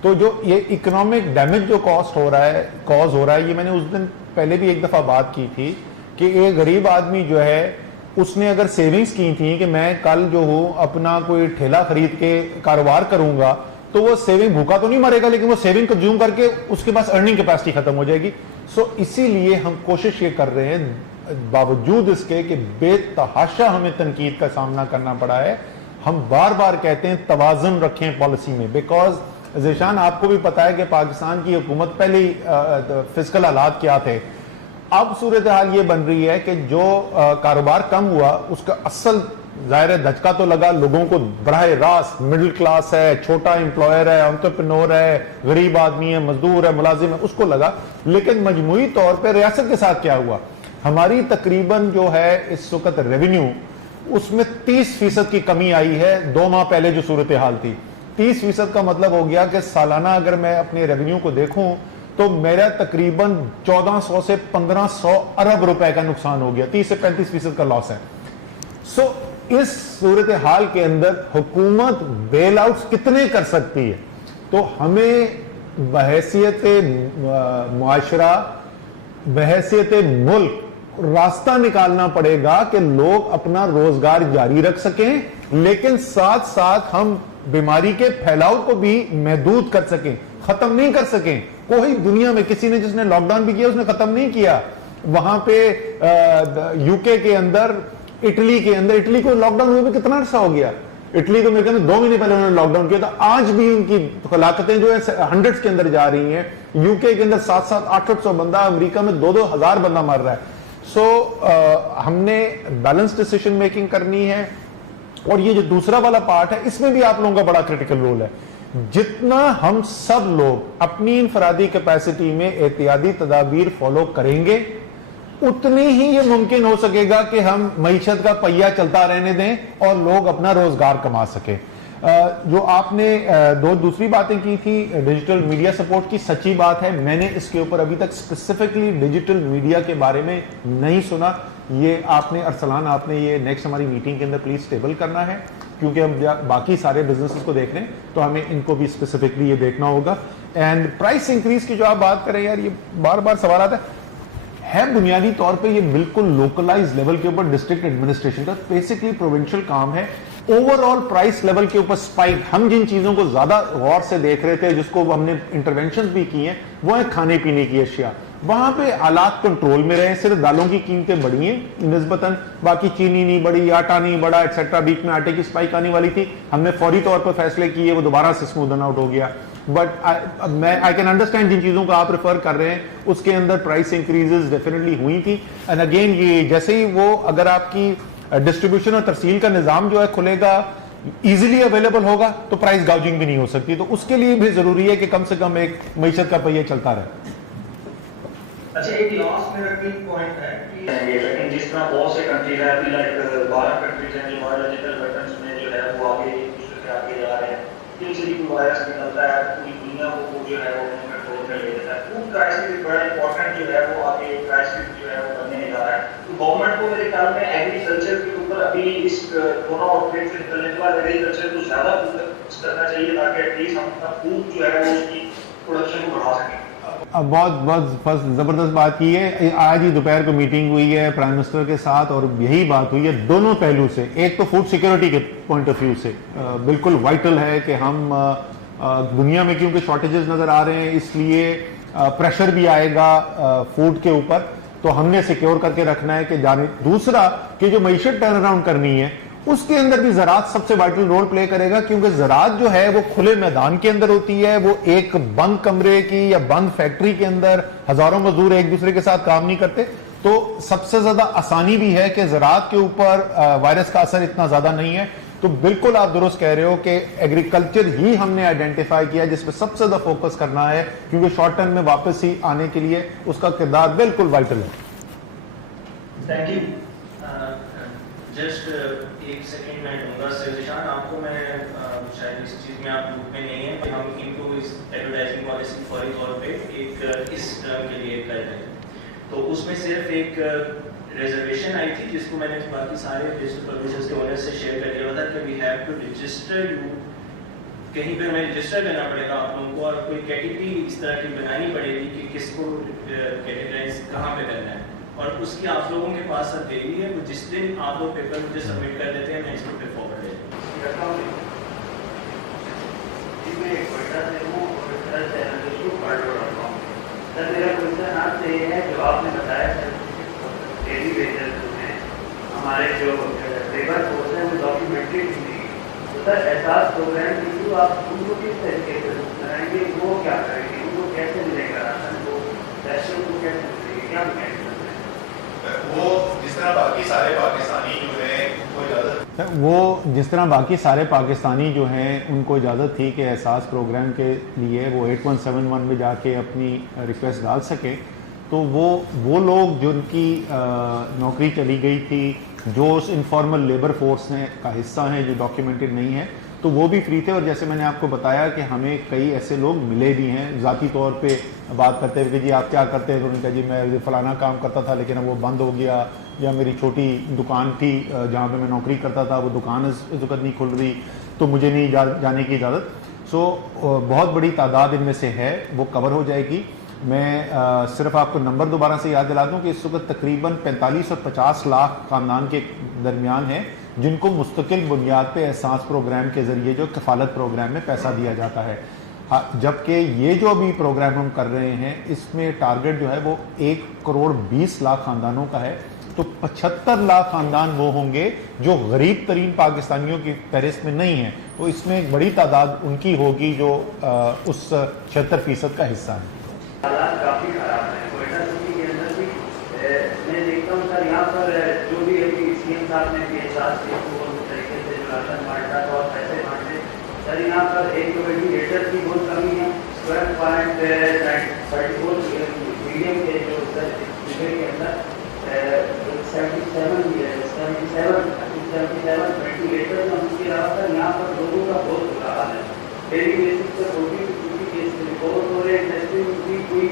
तो जो ये इकोनॉमिक डैमेज जो कॉज हो रहा है, ये मैंने उस दिन पहले भी एक दफा बात की थी कि एक गरीब आदमी जो है उसने अगर सेविंग्स की थी कि मैं कल जो हूं अपना कोई ठेला खरीद के कारोबार करूंगा, तो वो सेविंग, भूखा तो नहीं मरेगा लेकिन वो सेविंग कंज्यूम करके उसके पास अर्निंग कैपेसिटी खत्म हो जाएगी। सो इसीलिए हम कोशिश ये कर रहे हैं, बावजूद इसके कि बेतहाशा हमें तनकीद का सामना करना पड़ा है, हम बार बार कहते हैं तवाज़ुन रखें पॉलिसी में। बिकॉज ज़ीशान आपको भी पता है कि पाकिस्तान की हुकूमत पहले ही फिस्कल हालात क्या थे, अब सूरत हाल ये बन रही है कि जो कारोबार कम हुआ उसका असल जाहिर है धचका तो लगा लोगों को बराह रास्त, मिडिल क्लास है, छोटा एम्प्लॉयर है, एंटरप्रेन्योर है, गरीब आदमी है, मजदूर है, मुलाजिम है, उसको लगा। लेकिन मजमूई तौर पे रियासत के साथ क्या हुआ, हमारी तकरीबन जो है इस वक्त रेवेन्यू उसमें 30% की कमी आई है 2 माह पहले जो सूरत हाल थी। 30% का मतलब हो गया कि सालाना अगर मैं अपने रेवेन्यू को देखूं तो मेरा तकरीबन 1400 से 1500 अरब रुपए का नुकसान हो गया, 30 से 35% का लॉस है। सो इस सूरत हाल के अंदर हुकूमत बेल आउट्स कितने कर सकती है? तो हमें बहैसियत मुआशरा, बहैसियत मुल्क रास्ता निकालना पड़ेगा कि लोग अपना रोजगार जारी रख सकें, लेकिन साथ साथ हम बीमारी के फैलाव को भी महदूद कर सकें, खत्म नहीं कर सकें। कोई दुनिया में किसी ने जिसने लॉकडाउन भी किया उसने खत्म नहीं किया। वहां पे यूके के अंदर, इटली के अंदर, इटली को लॉकडाउन हुए भी कितना अर्सा हो गया, इटली तो मेरे ख्याल में 2 महीने पहले उन्होंने लॉकडाउन किया था, आज भी उनकी हलाकतें जो है 100s के अंदर जा रही हैं। यूके के अंदर 700, 800 बंदा, अमेरिका में 2-2 हजार बंदा मर रहा है। सो हमने बैलेंस डिसीजन मेकिंग करनी है। और ये जो दूसरा वाला पार्ट है इसमें भी आप लोगों का बड़ा क्रिटिकल रोल है। जितना हम सब लोग अपनी इनफरादी कैपेसिटी में एहतियाती तदाबीर फॉलो करेंगे उतनी ही ये मुमकिन हो सकेगा कि हम मईशत का पहिया चलता रहने दें और लोग अपना रोजगार कमा सके। जो आपने दूसरी बातें की थी डिजिटल मीडिया सपोर्ट की, सच्ची बात है, मैंने इसके ऊपर अभी तक स्पेसिफिकली डिजिटल मीडिया के बारे में नहीं सुना। ये आपने अरसलान, आपने ये नेक्स्ट हमारी मीटिंग के अंदर प्लीज टेबल करना है, क्योंकि हम बाकी सारे बिजनेसेस को देख रहे हैं तो हमें इनको भी स्पेसिफिकली ये देखना होगा। एंड प्राइस इंक्रीज की जो आप बात करें यार, ये बार बार सवाल आता है बुनियादी तौर पे ये बिल्कुल लोकलाइज लेवल के ऊपर डिस्ट्रिक्ट एडमिनिस्ट्रेशन का बेसिकली प्रोविंशियल काम है। ओवरऑल प्राइस लेवल के ऊपर स्पाइक, हम जिन चीजों को ज्यादा गौर से देख रहे थे, जिसको हमने इंटरवेंशन भी की हैं, वो है खाने पीने की अशिया। वहां पे हालात कंट्रोल में रहे, सिर्फ दालों की कीमतें बढ़ी हैं निस्बतन, बाकी चीनी नहीं बढ़ी, आटा नहीं बढ़ा, एक्सेट्रा। बीच में आटे की स्पाइक आने वाली थी, हमने फौरी तौर पर फैसले किए, वो दोबारा से स्मूदन आउट हो गया। बट आई कैन अंडरस्टैंड जिन चीजों को आप रेफर कर रहे हैं उसके अंदर प्राइस इंक्रीजेस डेफिनेटली हुई थी। एंड अगेन ये जैसे ही वो अगर आपकी डिस्ट्रीब्यूशन और तरसील का निजाम जो है खुलेगा, इजीली अवेलेबल होगा, तो प्राइस गाउजिंग भी नहीं हो सकती। तो उसके लिए भी जरूरी है कि कम से कम एक मईशत का पहिया चलता रहे। अच्छा, एक लास्ट मेरा क्लिक पॉइंट है कि लेकिन जिस तरह बहुत से कंट्रीज है, अभी लाइक 12 कंट्रीज हैं जो बायोलॉजिकल वेपन्स में जो है वो आगे एक दूसरे से आगे जा रहे हैं। इनसे भी कोई वायरस निकलता है, पूरी दुनिया को जो है वो कंट्रोल कर लेता है। फूड क्राइसिस भी बड़ा इंपॉर्टेंट जो है वो आगे क्राइसिस जो है वो बनने जा रहा है। तो गवर्नमेंट को मेरे ख्याल में एग्रीकल्चर के ऊपर अभी इस कोरोना आउटब्रेक से निकलने के बाद एग्रीकल्चर को ज्यादा फोकस करना चाहिए, ताकि एटलीस्ट हम अपना फूड जो है वो उसकी प्रोडक्शन को बढ़ा सकें। बहुत जबरदस्त बात की है। आज ही दोपहर को मीटिंग हुई है प्राइम मिनिस्टर के साथ और यही बात हुई है दोनों पहलू से। एक तो फूड सिक्योरिटी के पॉइंट ऑफ व्यू से बिल्कुल वाइटल है कि हम दुनिया में क्योंकि शॉर्टेजेस नजर आ रहे हैं, इसलिए प्रेशर भी आएगा फूड के ऊपर, तो हमने सिक्योर करके रखना है कि जाने। दूसरा कि जो मईशत टर्न अराउंड करनी है उसके अंदर भी ज़राअत सबसे वाइटल रोल प्ले करेगा, क्योंकि ज़राअत जो है वो खुले मैदान के अंदर होती है। वो एक बंद कमरे की या बंद फैक्ट्री के अंदर हजारों मजदूर एक दूसरे के साथ काम नहीं करते। तो सबसे ज्यादा आसानी भी है कि ज़राअत के ऊपर वायरस का असर इतना ज्यादा नहीं है। तो बिल्कुल आप दुरुस्त कह रहे हो कि एग्रीकल्चर ही हमने आइडेंटिफाई किया जिसपे सबसे ज्यादा फोकस करना है, क्योंकि शॉर्ट टर्म में वापस ही आने के लिए उसका किरदार बिल्कुल वाइटल है। Thank you. जस्ट एक सेकंड मैं दूंगा सजेशन आपको। मैं शायद इस चीज़ में आप ग्रुप में नहीं है कि हम इनको इस एडवर्टाइजिंग पॉलिसी फौरी तौर पे एक इस टर्म के लिए अप्लाई करें। तो उसमें सिर्फ एक रिजर्वेशन आई थी जिसको मैंने बाकी सारे डिजिटल पब्लिशर्स के ओनर से शेयर कर दिया था कि we have to register you, कहीं पर हमें रजिस्टर करना पड़ेगा आप लोगों को, और कोई कैटेगरी इस तरह की बनानी पड़ेगी कि किसको कैटेगराइज कहाँ पे करना है, और उसकी आप लोगों के पास अब डेली है। वो जिस दिन आप लोग पेपर मुझे सबमिट कर देते हैं मैं इसको पे फॉरवर्ड ले लेता हूँ। मेरा क्वेश्चन आपसे ये है, जो आपने बताया डेली बेसिस में हमारे जो लेबर फोर्स है वो डॉक्यूमेंट्री नहीं, तो सर एहसास प्रोग्राम के थ्रू आप उनको किस तरीके से कराएंगे, वो क्या करेंगे, उनको कैसे मिलेगा राशन, वो रेस्टोरेंट को कैसे मिलेगा, क्या वो जिस तरह बाकी सारे पाकिस्तानी जो हैं उनको इजाज़त वो जिस तरह बाकी सारे पाकिस्तानी जो हैं उनको इजाज़त थी कि एहसास प्रोग्राम के लिए वो 8171 में जाके अपनी रिक्वेस्ट डाल सके, तो वो लोग जिनकी नौकरी चली गई थी, जो उस इनफॉर्मल लेबर फोर्स का हिस्सा हैं, जो डॉक्यूमेंटेड नहीं है, तो वो भी फ्री थे। और जैसे मैंने आपको बताया कि हमें कई ऐसे लोग मिले भी हैं ज़ाती तौर पे बात करते हुए कि जी आप क्या करते हैं, तो उन्होंने कहा जी मैं फ़लाना काम करता था लेकिन अब वो बंद हो गया, या मेरी छोटी दुकान थी जहाँ पे मैं नौकरी करता था वो दुकान इस वक्त नहीं खुल रही, तो मुझे नहीं जाने की इजाज़त। सो बहुत बड़ी तादाद इनमें से है, वो कवर हो जाएगी। मैं सिर्फ आपको नंबर दोबारा से याद दिला दूं कि इस वक्त तकरीबन 45 और 50 लाख खानदान के दरमियान है जिनको मुस्तकिल बुनियाद पे एहसास प्रोग्राम के ज़रिए जो कफ़ालत प्रोग्राम में पैसा दिया जाता है। जबकि ये जो अभी प्रोग्राम हम कर रहे हैं इसमें टारगेट जो है वो 1 करोड़ 20 लाख खानदानों का है। तो 75 लाख खानदान वो होंगे जो गरीब तरीन पाकिस्तानियों की फहरिस्त में नहीं है, तो इसमें एक बड़ी तादाद उनकी होगी जो उस 76% का हिस्सा है। हालात काफ़ी ख़राब है। कोयटा सिटी के अंदर भी मैं देखता हूँ सर, यहाँ पर जो भी अभी सीएम साहब ने भी एहसास किया तो उस तरीके से जो राशन बांटा था और पैसे बांटे, सर यहाँ पर एक तो वेंटिलेटर की बहुत कमी है। 12.34 मीडियम के जो सर जिले के अंदर 77 वेंटिलेटर हैं, उसके अलावा सर यहाँ पर लोगों का बहुत बुरा हाल है। डेली बेसिस पर 40 केस रिपोर्ट हो रहे हैं, टेस्टिंग की कोई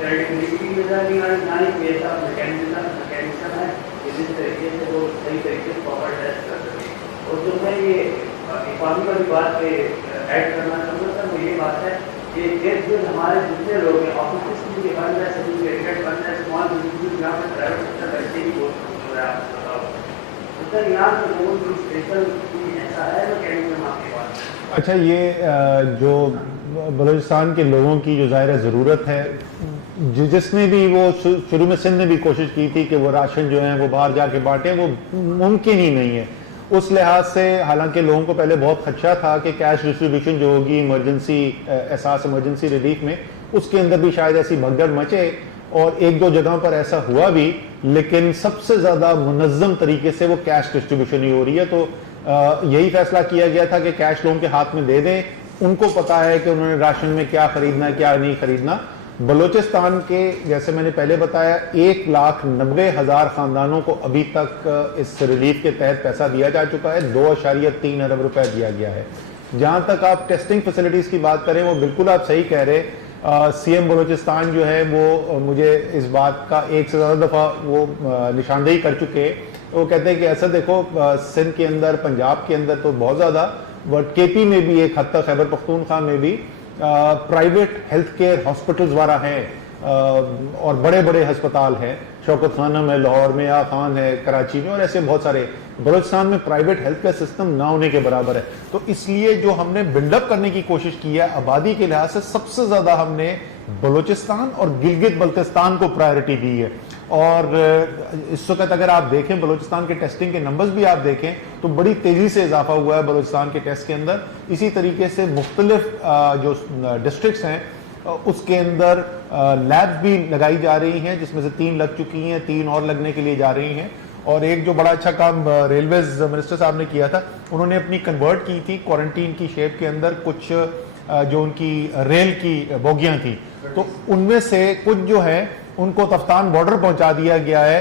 क्रेडिबिलिटी नजर नहीं आ रही, ना ही कोई ऐसा मैकेनिज्म है कि जिस तरीके से वो सही तरीके से प्रॉपर टेस्ट कर सके। और जो मैं ये इकॉनमी वाली बात पे ऐड करना चाहूँगा सर, वो ये बात है कि इर्द गिर्द हमारे जितने लोग हैं, ऑफिस भी बंद है, सभी क्रिकेट बंद है, स्मॉल बिजनेस यहाँ पर प्राइवेट सेक्टर वैसे ही बहुत हो रहा है, आपको बताओ तो सर यहाँ पर लोगों की स्पेशल ऐसा है मैकेनिज्म आपके पास? अच्छा, ये जो बलूचिस्तान के लोगों की जो ज़ाहिर ज़रूरत है, जिसने भी वो शुरू में सिंध ने भी कोशिश की थी कि वो राशन जो है वो बाहर जाके बांटें, वो मुमकिन ही नहीं है उस लिहाज से। हालांकि लोगों को पहले बहुत खदशा था कि कैश डिस्ट्रीब्यूशन जो होगी इमरजेंसी एहसास इमरजेंसी रिलीफ में, उसके अंदर भी शायद ऐसी भगदड़ मचे, और एक दो जगहों पर ऐसा हुआ भी, लेकिन सबसे ज़्यादा मुनज़्ज़म तरीके से वो कैश डिस्ट्रीब्यूशन ही हो रही है। तो यही फैसला किया गया था कि कैश लोगों के हाथ में दे दें, उनको पता है कि उन्होंने राशन में क्या खरीदना है क्या नहीं खरीदना। बलूचिस्तान के जैसे मैंने पहले बताया 1,90,000 खानदानों को अभी तक इस रिलीफ के तहत पैसा दिया जा चुका है, 2.3 अरब रुपए दिया गया है। जहां तक आप टेस्टिंग फैसिलिटीज की बात करें, वो बिल्कुल आप सही कह रहे। सीएम बलूचिस्तान जो है वो मुझे इस बात का एक से ज़्यादा दफ़ा वो निशानदेही कर चुके हैं। वो कहते हैं कि ऐसा देखो, सिंध के अंदर पंजाब के अंदर तो बहुत ज़्यादा, बट केपी में भी एक हद तक, खैबर पख्तूनख्वा में भी प्राइवेट हेल्थ केयर हॉस्पिटल्स वाला है और बड़े बड़े अस्पताल हैं। शौकत खानम है लाहौर में, या खान है कराची में, और ऐसे बहुत सारे। बलूचिस्तान में प्राइवेट हेल्थ केयर सिस्टम ना होने के बराबर है। तो इसलिए जो हमने बिल्डअप करने की कोशिश की है आबादी के लिहाज से, सबसे ज़्यादा हमने बलूचिस्तान और गिलगित बल्तिस्तान को प्रायोरिटी दी है। और इस वक्त अगर आप देखें बलूचिस्तान के टेस्टिंग के नंबर्स भी आप देखें तो बड़ी तेज़ी से इजाफा हुआ है बलूचिस्तान के टेस्ट के अंदर। इसी तरीके से मुख्तलिफ जो डिस्ट्रिक्ट्स हैं उसके अंदर लैब्स भी लगाई जा रही हैं, जिसमें से 3 लग चुकी हैं, 3 और लगने के लिए जा रही हैं। और एक जो बड़ा अच्छा काम रेलवेज मिनिस्टर साहब ने किया था, उन्होंने अपनी कन्वर्ट की थी क्वारंटीन की शेप के अंदर कुछ जो उनकी रेल की बोगियां थी, तो उनमें से कुछ जो है उनको तफ्तान बॉर्डर पहुंचा दिया गया है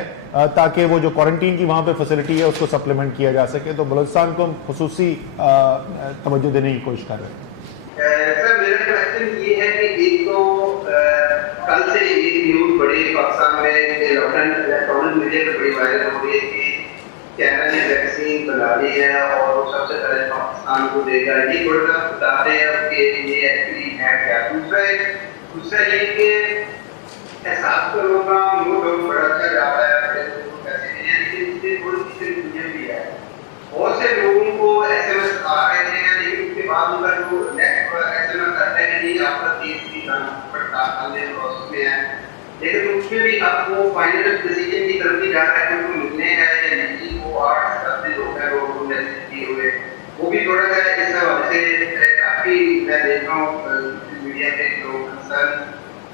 ताकि वो जो क्वारंटीन की वहां पे फैसिलिटी है उसको सप्लीमेंट किया जा सके। तो बलूचिस्तान को हम खुसूसी तवज्जो देने की कोशिश कर रहे हैं। सर मेरा क्वेश्चन ये है कि एक तो कल से एक न्यूज बड़ी पाकिस्तान में इलेक्ट्रॉनिक मीडिया पर बड़ी वायरल हो रही है कि कैनेडा ने वैक्सीन बना ली है और वो सबसे पहले पाकिस्तान को देगा। ये थोड़ा सा बता दें कि ये एक्चुअली है क्या। दूसरा ये कि एहसास करो का नो डाउट बड़ा अच्छा जा रहा है, पैसे नहीं है, लेकिन इससे थोड़ी सी दुनिया भी है। बहुत से लोगों को एसएमएस आ रहे हैं, लेकिन उसके बाद उनका जो नेक्स्ट एसएमएस आता है कि आपका केस की पड़ताल के प्रोसेस में है, लेकिन उसमें भी आपको फाइनल डिसीजन की तरफ ही जा रहा है, उनको मिलने हैं या नहीं, वो 8 सप्ताह हो गए वो मैसेज किए हुए, वो भी थोड़ा सा इस हवाले से काफी मैं देख रहा हूँ मीडिया पे लोग कंसर्न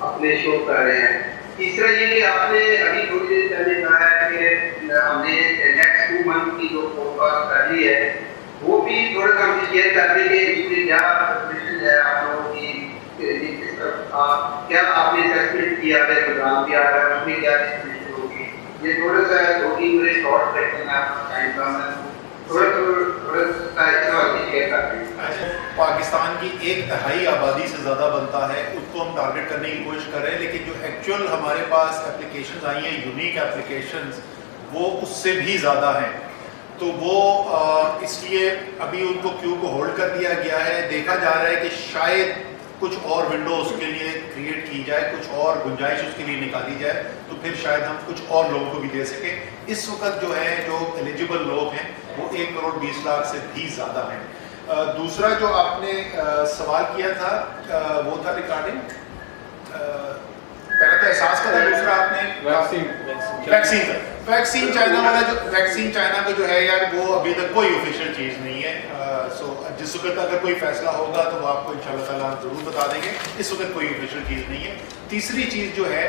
अपने शो कर रहे हैं। तीसरा ये कि आपने अभी थोड़ी देर पहले कहा है कि हमने नेक्स्ट 2 मंथ की जो फोरकास्ट कर ली है वो भी थोड़ा सा हमसे शेयर कर दें कि इसमें क्या प्रिपरेशन है आप लोगों की, क्या आपने असेसमेंट किया है, प्रोग्राम किया है, उसमें क्या डिस्ट्रीब्यूशन होगी, ये थोड़ा सा 2-3 मिनट शॉर्ट क्वेश्चन है आपका टाइम का, मैं थोड़ा सा शेयर कर दें। पाकिस्तान की 1/3 आबादी से ज़्यादा बनता है, उसको हम टारगेट करने की कोशिश कर रहे हैं, लेकिन जो एक्चुअल हमारे पास एप्लीकेशंस आई हैं, यूनिक एप्लीकेशंस, वो उससे भी ज़्यादा हैं। तो वो इसलिए अभी उनको क्यू को होल्ड कर दिया गया है। देखा जा रहा है कि शायद कुछ और विंडो उसके लिए क्रिएट की जाए, कुछ और गुंजाइश उसके लिए निकाली जाए, तो फिर शायद हम कुछ और लोगों को भी दे सकें। इस वक्त जो है जो एलिजिबल लोग हैं वो 1 करोड़ 20 लाख से भी ज़्यादा हैं। दूसरा जो आपने सवाल किया था वो था रिगार्डिंग, पहला तो एहसास का था, दूसरा आपने वैक्सीन चाइना वाला, जो वैक्सीन चाइना का जो है यार वो अभी तक कोई ऑफिशियल चीज़ नहीं है। सो जिस वक्त अगर कोई फैसला होगा तो वो आपको इंशाल्लाह ताला ज़रूर बता देंगे। इस वक्त कोई ऑफिशियल चीज़ नहीं है। तीसरी चीज़ जो है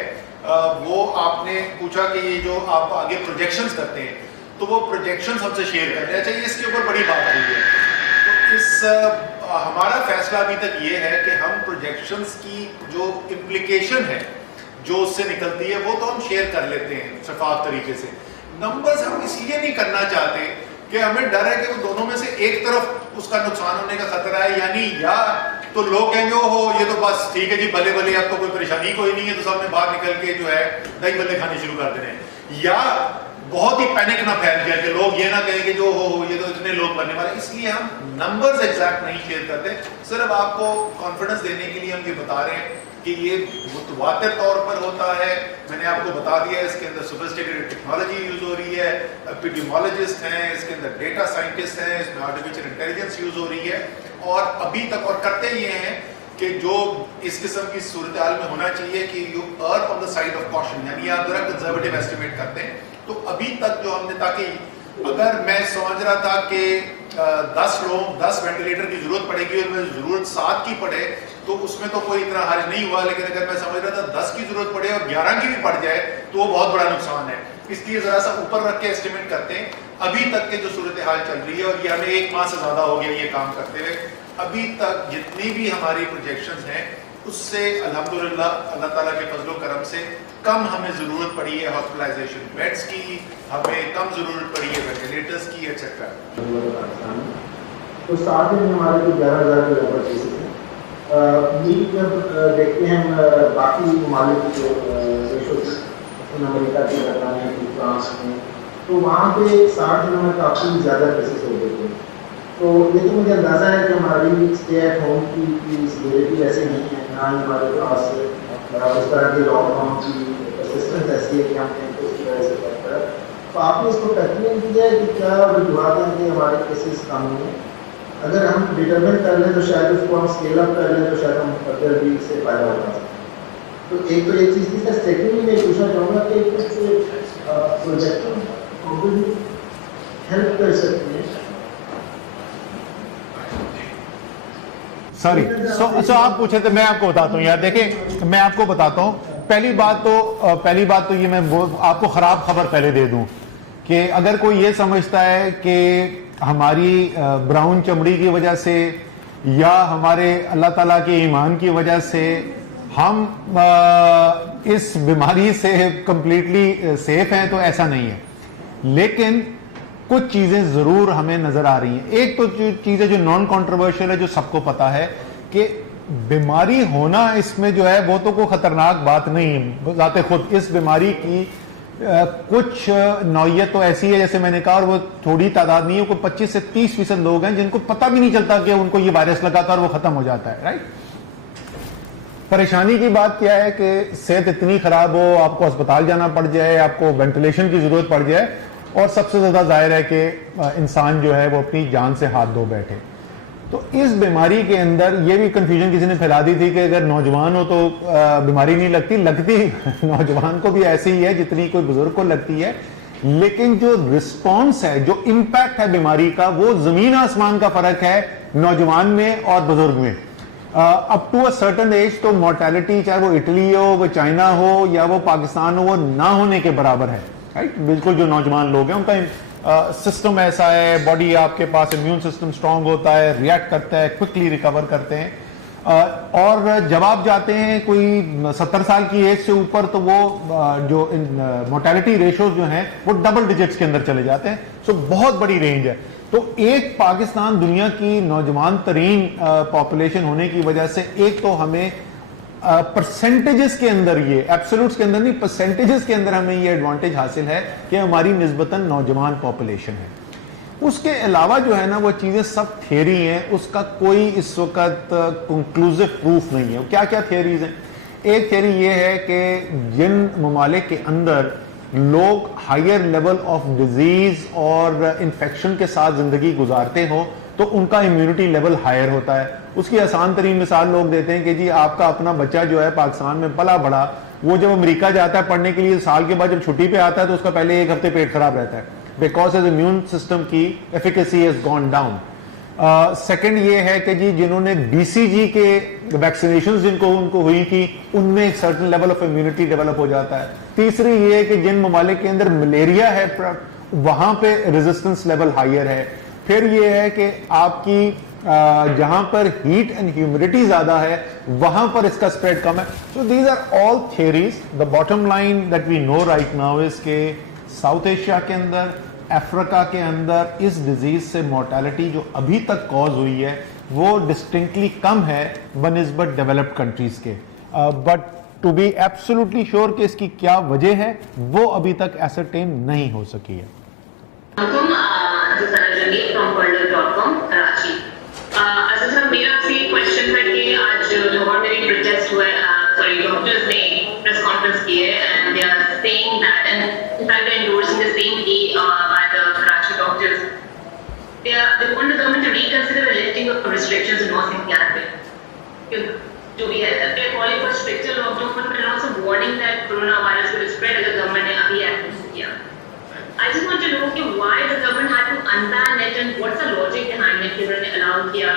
वो आपने पूछा कि ये जो आप आगे प्रोजेक्शंस करते हैं तो वो प्रोजेक्शंस हमसे शेयर करने चाहिए, इसके ऊपर बड़ी बात हुई है। तो इस हमारा फैसला अभी तक ये है कि हम प्रोजेक्शंस की जो इम्प्लीकेशन है जो उससे निकलती है वो तो हम शेयर कर लेते हैं शफाफ तरीके से। नंबर्स हम इसलिए नहीं करना चाहते कि हमें डर है कि वो दोनों में से एक तरफ उसका नुकसान होने का खतरा है, यानी या तो लोग कहेंगे ओहो ये तो बस ठीक है जी, भले भले अब तो कोई परेशानी कोई नहीं है, तो सबने बाहर निकल के जो है दही भल्ले खाने शुरू कर देने, या बहुत ही पैनिक ना फैल जाए कि लोग ये ना कहें कि जो हो ये तो इतने लोग बनने वाले। इसलिए हम नंबर्स एग्जैक्ट नहीं शेयर करते, सिर्फ आपको कॉन्फिडेंस देने के लिए हम ये बता रहे हैं कि ये मुतवातिर तौर पर होता है। मैंने आपको बता दिया है इसके अंदर सोफिस्टिकेटेड टेक्नोलॉजी यूज हो रही है, एपिडेमियोलॉजिस्ट हैं, इसके अंदर डेटा साइंटिस्ट हैं, इसमें आर्टिफिशियल इंटेलिजेंस यूज हो रही है। और अभी तक और करते ये हैं कि जो इस किस्म की सूरत हाल में होना चाहिए कि you earn on the side of caution, यानी आप जरा कंजर्वेटिव एस्टिमेट करते हैं। तो अभी तक जो हमने, ताकि अगर मैं समझ रहा था कि 10 वेंटिलेटर की जरूरत पड़ेगी और मैं जरूरत 7 की पड़े तो उसमें तो कोई इतना हर्ज नहीं हुआ, लेकिन अगर मैं समझ रहा था 10 की जरूरत पड़े और 11 की भी पड़ जाए तो वो बहुत बड़ा नुकसान है। इसलिए जरा सा ऊपर रख के एस्टिमेट करते हैं। अभी तक के जो सूरत हाल चल रही है, और ये हमें 1 माह से ज्यादा हो गया ये काम करते हुए, अभी तक जितनी भी हमारी प्रोजेक्शंस हैं उससे अल्हम्दुलिल्लाह अल्लाह ताला के फजलो करम से कम हमें ज़रूरत पड़ी है हॉस्पिटलाइजेशन बेड्स की, हमें कम ज़रूरत पड़ी है वेंटिलेटर्स की एक्सेट्रा। तो 7 दिन में हमारे को 11,000 के ऊपर केसेस हैं। जब देखते हैं बाकी ममालिक जो देशों अमेरिका के बरतानिया की, फ्रांस में, तो वहाँ पे 60 दिनों में काफ़ी ज़्यादा केसेस हो गए थे। तो ये तो मुझे अंदाज़ा है कि हमारी स्टे एट होम की सिविलिटी ऐसे नहीं है, ना ही हमारे पास उस तरह के लॉकडाउन की असिस्टेंस ऐसी है कि हम इस तरह से करते हैं। तो आपने इसको पैटर्न किया है कि क्या वजूहत हैं कि हमारे केसेस कम हुए? अगर हम डिटरमिन कर लें तो शायद उसको हम स्केल अप कर लें तो शायद हम फर्दर भी इससे फायदा उठा सकते। तो एक तो ये चीज़ थी सर। सेकेंडली मैं पूछना चाहूँगा कि कुछ प्रोजेक्ट हेल्प कर सकते हैं। सॉरी सो आप पूछे थे, मैं आपको बताता हूँ यार। देखें मैं आपको बताता हूँ, पहली बात तो ये मैं आपको खराब खबर पहले दे दूं कि अगर कोई ये समझता है कि हमारी ब्राउन चमड़ी की वजह से या हमारे अल्लाह ताला के ईमान की वजह से हम इस बीमारी से कंप्लीटली सेफ हैं, तो ऐसा नहीं है। लेकिन कुछ चीजें जरूर हमें नजर आ रही हैं। एक तो जो चीजें जो नॉन कॉन्ट्रोवर्शियल है, जो सबको पता है कि बीमारी होना इसमें जो है वो तो कोई खतरनाक बात नहीं है जाते खुद। इस बीमारी की कुछ नौयत तो ऐसी है, जैसे मैंने कहा, और वो थोड़ी तादाद नहीं है, कोई 25 से 30% लोग हैं जिनको पता भी नहीं चलता कि उनको ये वायरस लगा था और वो खत्म हो जाता है। राइट। परेशानी की बात क्या है कि सेहत इतनी खराब हो, आपको अस्पताल जाना पड़ जाए, आपको वेंटिलेशन की जरूरत पड़ जाए, और सबसे ज्यादा जाहिर है कि इंसान जो है वो अपनी जान से हाथ धो बैठे। तो इस बीमारी के अंदर ये भी कंफ्यूजन किसी ने फैला दी थी कि अगर नौजवान हो तो बीमारी नहीं लगती नौजवान को भी ऐसी ही है जितनी कोई बुजुर्ग को लगती है। लेकिन जो रिस्पॉन्स है, जो इम्पैक्ट है बीमारी का, वो जमीन आसमान का फर्क है नौजवान में और बुजुर्ग में। Up to a certain age तो मोर्टेलिटी चाहे वो इटली हो, वो चाइना हो या वो पाकिस्तान हो, वो ना होने के बराबर है, राइट। बिल्कुल जो नौजवान लोग हैं उनका सिस्टम ऐसा है, बॉडी आपके पास इम्यून सिस्टम स्ट्रांग होता है, रिएक्ट करता है, क्विकली रिकवर करते हैं। और जब आप जाते हैं कोई 70 साल की एज से ऊपर तो वो जो मोर्टेलिटी रेशियोज जो हैं वो डबल डिजिट्स के अंदर चले जाते हैं। सो बहुत बड़ी रेंज है। तो एक पाकिस्तान दुनिया की नौजवान तरीन पॉपुलेशन होने की वजह से एक तो हमें परसेंटेजेस के अंदर, ये एब्सोल्यूट्स के अंदर नहीं, परसेंटेजेस के अंदर हमें ये एडवांटेज हासिल है कि हमारी निस्बतन नौजवान पॉपुलेशन है। उसके अलावा जो है ना वो चीजें सब थियरी हैं, उसका कोई इस वक्त कंक्लूसिव प्रूफ नहीं है। क्या क्या थियरीज हैं? एक थियरी ये है कि जिन ममालिक के अंदर लोग हायर लेवल ऑफ डिजीज और इन्फेक्शन के साथ जिंदगी गुजारते हो तो उनका इम्यूनिटी लेवल हायर होता है। उसकी आसान तरीन मिसाल लोग देते हैं कि जी आपका अपना बच्चा जो है पाकिस्तान में पला बड़ा, वो जब अमेरिका जाता है पढ़ने के लिए, साल के बाद जब छुट्टी पे आता है तो उसका पहले 1 हफ्ते पेट खराब रहता है, बिकॉज हिज इम्यून सिस्टम की efficacy has gone down. Second ये है कि जी जिन्होंने बीसीजी के वैक्सीनेशन जिनको उनको हुई थी उनमें एक certain level of immunity develop हो जाता है। तीसरी ये है कि जिन ममालिक के अंदर मलेरिया है वहां पे रेजिस्टेंस लेवल हायर है। फिर ये है कि आपकी जहां पर हीट एंड ह्यूमिडिटी ज्यादा है वहां पर इसका स्प्रेड कम है। So these are all theories. The bottom line that we know right now is के साउथ एशिया के अंदर, अफ्रीका के अंदर इस डिजीज से मोर्टेलिटी जो अभी तक कॉज हुई है वो डिस्टिंक्टली कम है बनिस्बत डेवलप्ड कंट्रीज के। But to be absolutely sure कि इसकी क्या वजह है वो अभी तक एसरटेन नहीं हो सकी है। अच्छा सर, मेरा आपसे एक क्वेश्चन था कि आज लाहौर में भी प्रोटेस्ट हुआ है, सॉरी डॉक्टर्स ने प्रेस कॉन्फ्रेंस की है and they are saying that and in fact they endorsing the same plea by the Karachi doctors. They want the government to reconsider the lifting of restrictions in North India. To be they're calling for stricter lockdown, but they're also warning that coronavirus will spread अगर government ने अभी act नहीं किया. I just want to know कि why the government had to unban it and what's the logic behind it कि उन्होंने allow किया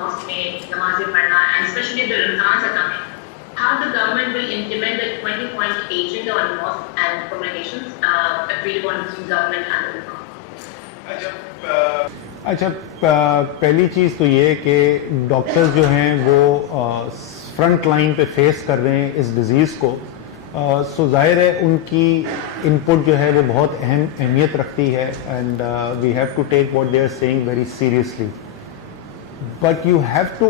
mosque में नमाज़ें पढ़ना and especially the Ramzan सता में. How the government will implement the 20-point agenda on mosque and communications if we want to government handle it. अच्छा, पहली चीज़ तो ये कि डॉक्टर्स जो हैं वो फ्रंट लाइन पे फेस कर रहे हैं इस डिज़ीज़ को। सो जाहिर है उनकी इनपुट जो है वो बहुत अहमियत रखती है and we have to take what they are saying very seriously. But you have to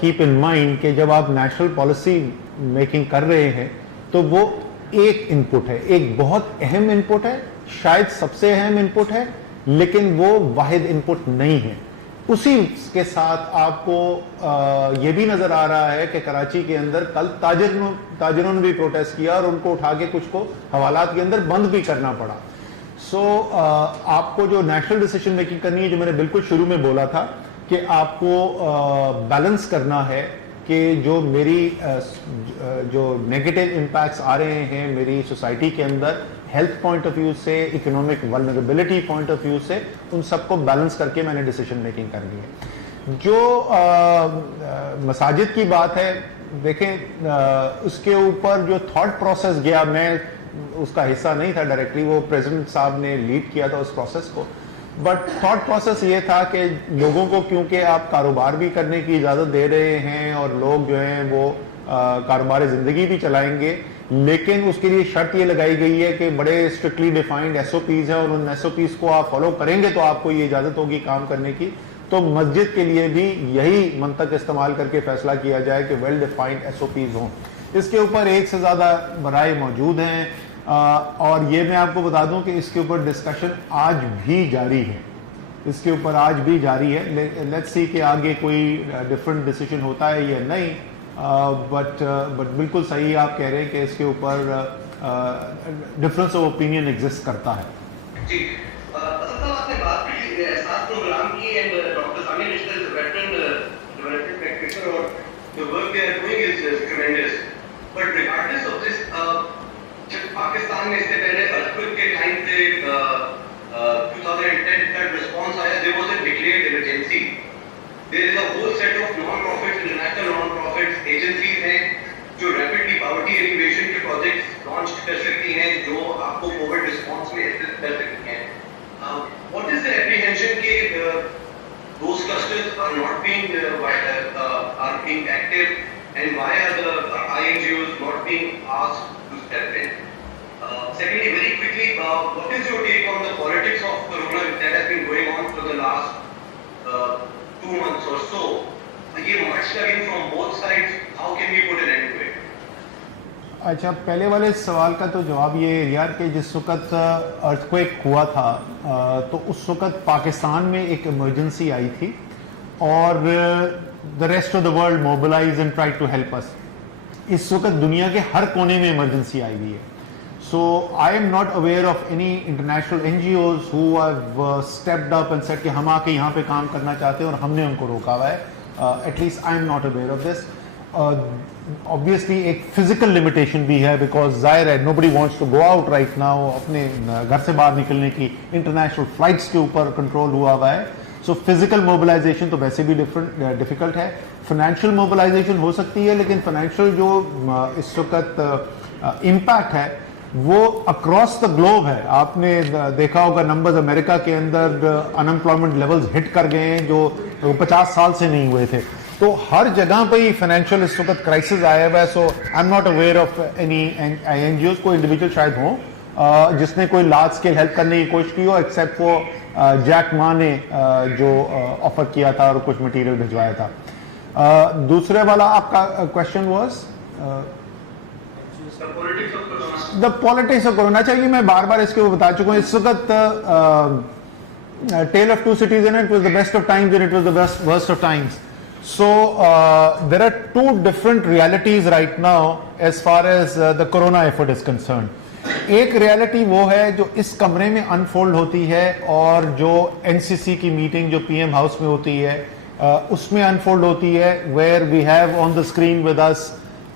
keep in mind कि जब आप नेशनल पॉलिसी मेकिंग कर रहे हैं तो वो एक इनपुट है, एक बहुत अहम इनपुट है, शायद सबसे अहम इनपुट है, लेकिन वो वाहिद इनपुट नहीं है। उसी के साथ आपको ये भी नजर आ रहा है कि कराची के अंदर कल ताजिरों ने भी प्रोटेस्ट किया और उनको उठा के कुछ को हवालात के अंदर बंद भी करना पड़ा। सो आपको जो नेशनल डिसीजन मेकिंग करनी है, जो मैंने बिल्कुल शुरू में बोला था कि आपको बैलेंस करना है कि जो मेरी जो नेगेटिव इम्पैक्ट्स आ रहे हैं मेरी सोसाइटी के अंदर हेल्थ पॉइंट ऑफ व्यू से, economic vulnerability point of view से, उन सबको बैलेंस करके मैंने डिसीजन मेकिंग करनी है। जो मसाजिद की बात है, देखें उसके ऊपर जो थॉट प्रोसेस गया, मैं उसका हिस्सा नहीं था डायरेक्टली, वो प्रेसिडेंट साहब ने लीड किया था उस प्रोसेस को। बट थॉट प्रोसेस ये था कि लोगों को क्योंकि आप कारोबार भी करने की इजाज़त दे रहे हैं और लोग जो हैं वो कारोबार ज़िंदगी भी चलाएंगे, लेकिन उसके लिए शर्त ये लगाई गई है कि बड़े स्ट्रिक्टली डिफाइंड SOPs हैं और उन SOPs को आप फॉलो करेंगे तो आपको ये इजाज़त होगी काम करने की। तो मस्जिद के लिए भी यही मंतक इस्तेमाल करके फैसला किया जाए कि वेल डिफाइंड SOPs हों। इसके ऊपर एक से ज़्यादा बराए मौजूद हैं और ये मैं आपको बता दूं कि इसके ऊपर डिस्कशन आज भी जारी है, इसके ऊपर आज भी जारी है। लेट्स सी कि आगे कोई डिफरेंट डिसीजन होता है या नहीं। बट बिल्कुल सही आप कह रहे हैं कि इसके ऊपर डिफरेंस ऑफ ओपिनियन एग्जिस्ट करता है। जी आपने बात की एहसास प्रोग्राम की and doctor Sami Mishra is veteran development practitioner और the work they are doing is tremendous. But regardless of this, जब पाकिस्तान में इससे पहले अर्थक्वेक के टाइम पे 2010 का रिस्पांस आया, there was a declared emergency there is a whole set of non-profits, international non-profits agencies हैं जो rapidly poverty alleviation के projects launch कर सकती हैं, जो आपको COVID response में assist कर सकती हैं. What is the apprehension कि those clusters are not being are being active, and why are the INGOs not being asked to step in? Secondly, very quickly, what is your take on the politics of corona that has been going on for the last 2 months or so? ये much coming from both sides. How can we put an end to it? अच्छा, पहले वाले सवाल का तो जवाब ये है यार कि जिस वक्त अर्थक्वेक हुआ था तो उस वक्त पाकिस्तान में एक इमरजेंसी आई थी और the rest of the world mobilise and try to help us. इस वक्त दुनिया के हर कोने में इमरजेंसी आई हुई है. So I am not aware of any international NGOs who have stepped up and said कि हम आके यहाँ पे काम करना चाहते हैं और हमने उनको रोका हुआ है. At least I am not aware of this. Obviously एक फिजिकल लिमिटेशन भी है बिकॉज जाहिर है nobody wants to go out right now. अपने घर से बाहर निकलने की इंटरनेशनल फ्लाइट्स के ऊपर कंट्रोल हुआ हुआ है. सो फिजिकल मोबिलाइजेशन तो वैसे भी डिफिकल्ट है. फाइनेंशियल मोबिलाइजेशन हो सकती है, लेकिन फाइनेंशियल जो इस वक्त इम्पैक्ट है वो अक्रॉस द ग्लोब है. आपने देखा होगा नंबर्स अमेरिका के अंदर अनएम्प्लॉयमेंट लेवल्स हिट कर गए हैं जो 50 साल से नहीं हुए थे. तो हर जगह पे ही फाइनेंशियल इस वक्त क्राइसिस आया हुआ है. So I am not aware of any NGOs. कोई इंडिविजुअल शायद हो जिसने कोई लार्ज स्केल हेल्प करने की कोशिश की हो, एक्सेप्ट वो जैक मा ने जो ऑफर किया था और कुछ मटेरियल भिजवाया था. दूसरे वाला आपका question was the politics of corona. चाहिए मैं बार बार इसके ऊपर बता चुका हूँ. इस वक्त tale of two cities in it was the best of times and it was the worst of times. So there are two different realities right now as far as the corona effort is concerned. एक reality वो है जो इस कमरे में unfold होती है और जो एनसीसी की मीटिंग जो पीएम हाउस में होती है उसमें अनफोल्ड होती है, where we have on the screen with us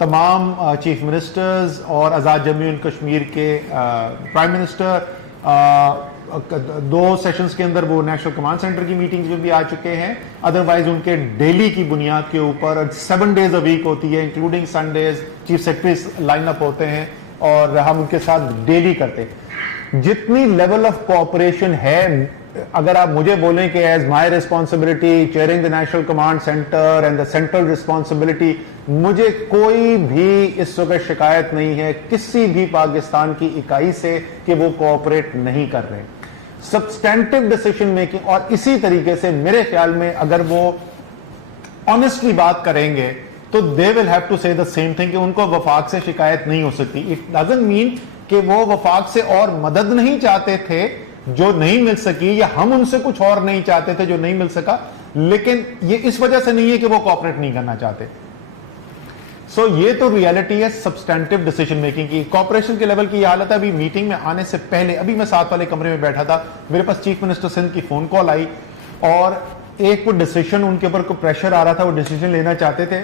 तमाम चीफ मिनिस्टर्स और आज़ाद जम्मू एंड कश्मीर के प्राइम मिनिस्टर. 2 सेशंस के अंदर वो नेशनल कमांड सेंटर की मीटिंग्स में भी आ चुके हैं. अदरवाइज उनके डेली की बुनियाद के ऊपर 7 डेज अ वीक होती है including Sundays. Chief secretaries line up होते हैं और हम उनके साथ डेली करते हैं. जितनी लेवल ऑफ कोऑपरेशन है, अगर आप मुझे बोलें कि as my responsibility chairing the national command centre and the central responsibility, मुझे कोई भी इस वक्त शिकायत नहीं है किसी भी पाकिस्तान की इकाई से कि वो कोऑपरेट नहीं कर रहे. सब्सटेंटिव डिसीजन मेकिंग और इसी तरीके से मेरे ख्याल में अगर वो ऑनेस्टली बात करेंगे तो दे विल हैव टू से द सेम थिंग कि उनको वफाक से शिकायत नहीं हो सकती. इट डजंट मीन कि वो वफाक से और मदद नहीं चाहते थे जो नहीं मिल सकी, या हम उनसे कुछ और नहीं चाहते थे जो नहीं मिल सका, लेकिन ये इस वजह से नहीं है कि वो कोऑपरेट नहीं करना चाहते. सो ये तो रियलिटी है सब्सटेंटिव डिसीजन मेकिंग की. कॉर्पोरेशन के लेवल की ये हालत है. अभी मीटिंग में आने से पहले अभी मैं साथ वाले कमरे में बैठा था, मेरे पास चीफ मिनिस्टर सिंध की फोन कॉल आई और एक कोई डिसीजन उनके ऊपर कोई प्रेशर आ रहा था, वो डिसीजन लेना चाहते थे.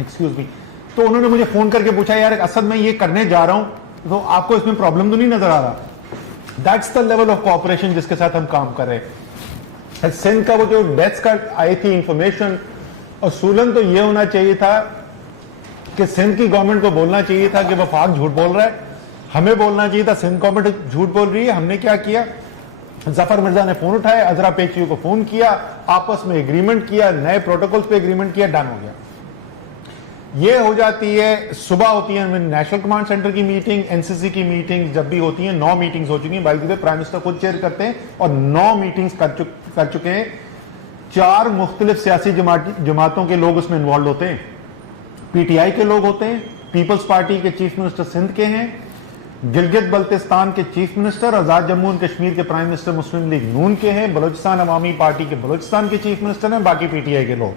Excuse me. तो उन्होंने मुझे फोन करके पूछा, यार असद मैं ये करने जा रहा हूं तो आपको इसमें प्रॉब्लम तो नहीं नजर आ रहा? That's the level of corporation जिसके साथ हम काम कर रहे हैं. सिंध का वो जो डेथ्स का आई थी इंफॉर्मेशन, असूलन तो ये होना चाहिए था कि सिंध की गवर्नमेंट को बोलना चाहिए था कि वफाक झूठ बोल रहा है, हमें बोलना चाहिए था सिंध गवर्नमेंट झूठ बोल रही है. हमने क्या किया, जफर मिर्जा ने फोन उठाया, अजरा पेचियो को फोन किया, आपस में एग्रीमेंट किया, नए प्रोटोकॉल्स पे एग्रीमेंट किया, डन हो गया. ये हो जाती है. सुबह होती है नेशनल कमांड सेंटर की मीटिंग, एनसीसी की मीटिंग जब भी होती है, 9 मीटिंग्स हो चुकी हैं. By the way prime minister खुद चेयर करते हैं और 9 मीटिंग्स कर चुके हैं. 4 मुख्तलिफ सियासी जमातों के लोग उसमें इन्वॉल्व होते हैं. पीटीआई के लोग होते हैं, पीपल्स पार्टी के चीफ मिनिस्टर सिंध के हैं, गिलगित बल्तिस्तान के chief minister, Azad Jammu and Kashmir के प्राइम मिनिस्टर मुस्लिम लीग नून के हैं, बलूचिस्तान अवामी पार्टी के बलूचिस्तान के चीफ मिनिस्टर हैं, बाकी पीटीआई के लोग.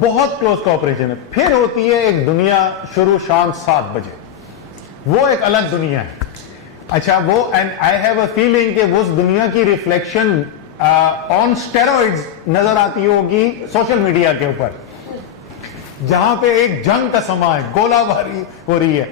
बहुत क्लोज कोऑपरेशन है. फिर होती है एक दुनिया शुरू शाम 7 बजे, वो एक अलग दुनिया है. अच्छा वो, and I have a feeling कि उस दुनिया की रिफ्लेक्शन ऑन स्टेरॉइड्स नजर आती होगी सोशल मीडिया के ऊपर, जहां पे एक जंग का समा है, गोलाबारी हो रही है.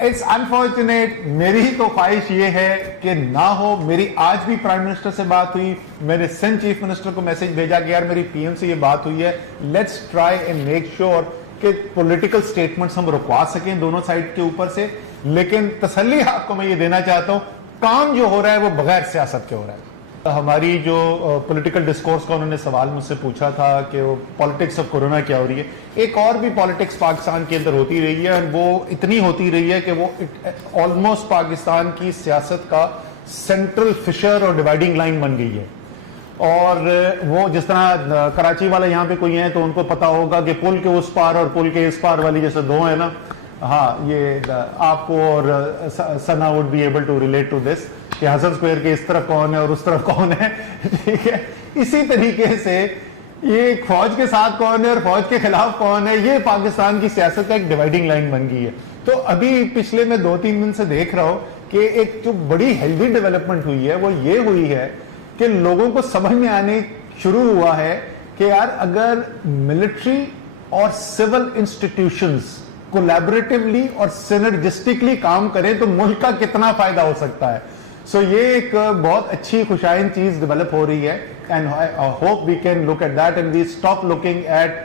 इट्स अनफॉर्चुनेट, मेरी तो ख्वाहिश ये है कि ना हो। मेरी आज भी प्राइम मिनिस्टर से बात हुई, मैंने सिंध चीफ मिनिस्टर को मैसेज भेजा कि यार मेरी पीएम से ये बात हुई है, let's try and make sure कि पॉलिटिकल स्टेटमेंट्स हम रुकवा सकें दोनों साइड के ऊपर से। लेकिन तसल्ली आपको मैं ये देना चाहता हूं, काम जो हो रहा है वो बगैर सियासत के हो रहा है। हमारी जो पॉलिटिकल डिस्कोर्स का उन्होंने सवाल मुझसे पूछा था कि वो पॉलिटिक्स ऑफ कोरोना क्या हो रही है, एक और भी पॉलिटिक्स पाकिस्तान के अंदर होती रही है, और वो इतनी होती रही है कि वो ऑलमोस्ट पाकिस्तान की सियासत का सेंट्रल फिशर और डिवाइडिंग लाइन बन गई है। और वो जिस तरह कराची वाले यहाँ पे कोई हैं तो उनको पता होगा कि पुल के उस पार और पुल के इस पार वाली जैसे दो है ना, हाँ, ये आपको और Sana would be able to relate to this कि हसन स्क्वायर के इस तरफ कौन है और उस तरफ कौन है, ठीक है। इसी तरीके से ये फौज के साथ कौन है और फौज के खिलाफ कौन है, ये पाकिस्तान की सियासत का एक डिवाइडिंग लाइन बन गई है। तो अभी पिछले मैं 2-3 दिन से देख रहा हूं कि एक जो बड़ी हेल्दी डेवलपमेंट हुई है वो ये हुई है कि लोगों को समझ में आने शुरू हुआ है कि यार अगर मिलिट्री और सिविल इंस्टीट्यूशंस कोलैबोरेटिवली और सिनर्जिस्टिकली काम करें तो मुल्क का कितना फायदा हो सकता है। सो ये एक बहुत अच्छी खुशाइन चीज डेवलप हो रही है, and I hope we can look at that and we stop looking at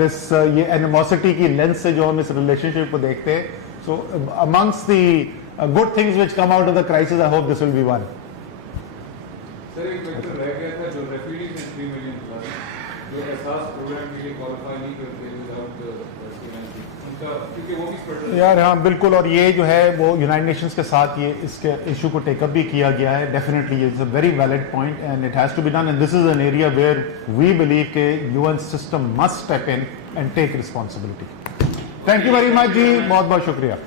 this ये एनिमोसिटी की लेंस से जो हम इस रिलेशनशिप को देखते हैं। So amongst the good things which come out of the crisis, I hope this will be one. Sir एक क्वेश्चन रह गया था, जो रेफ्यूजीज हैं 3 मिलियन प्लस जो एहसास प्रोग्राम के लिए क्वालिफाई नहीं करते विदाउट उनका, क्योंकि वो भी स्पेशल यार हाँ बिल्कुल, और ये जो है वो यूनाइटेड नेशंस के साथ ये इसके इशू को टेकअप भी किया गया है। Definitely it's a very valid point and it has to be done, and this is an area where we believe के UN system must step in and take responsibility. Thank you very much जी, बहुत बहुत शुक्रिया।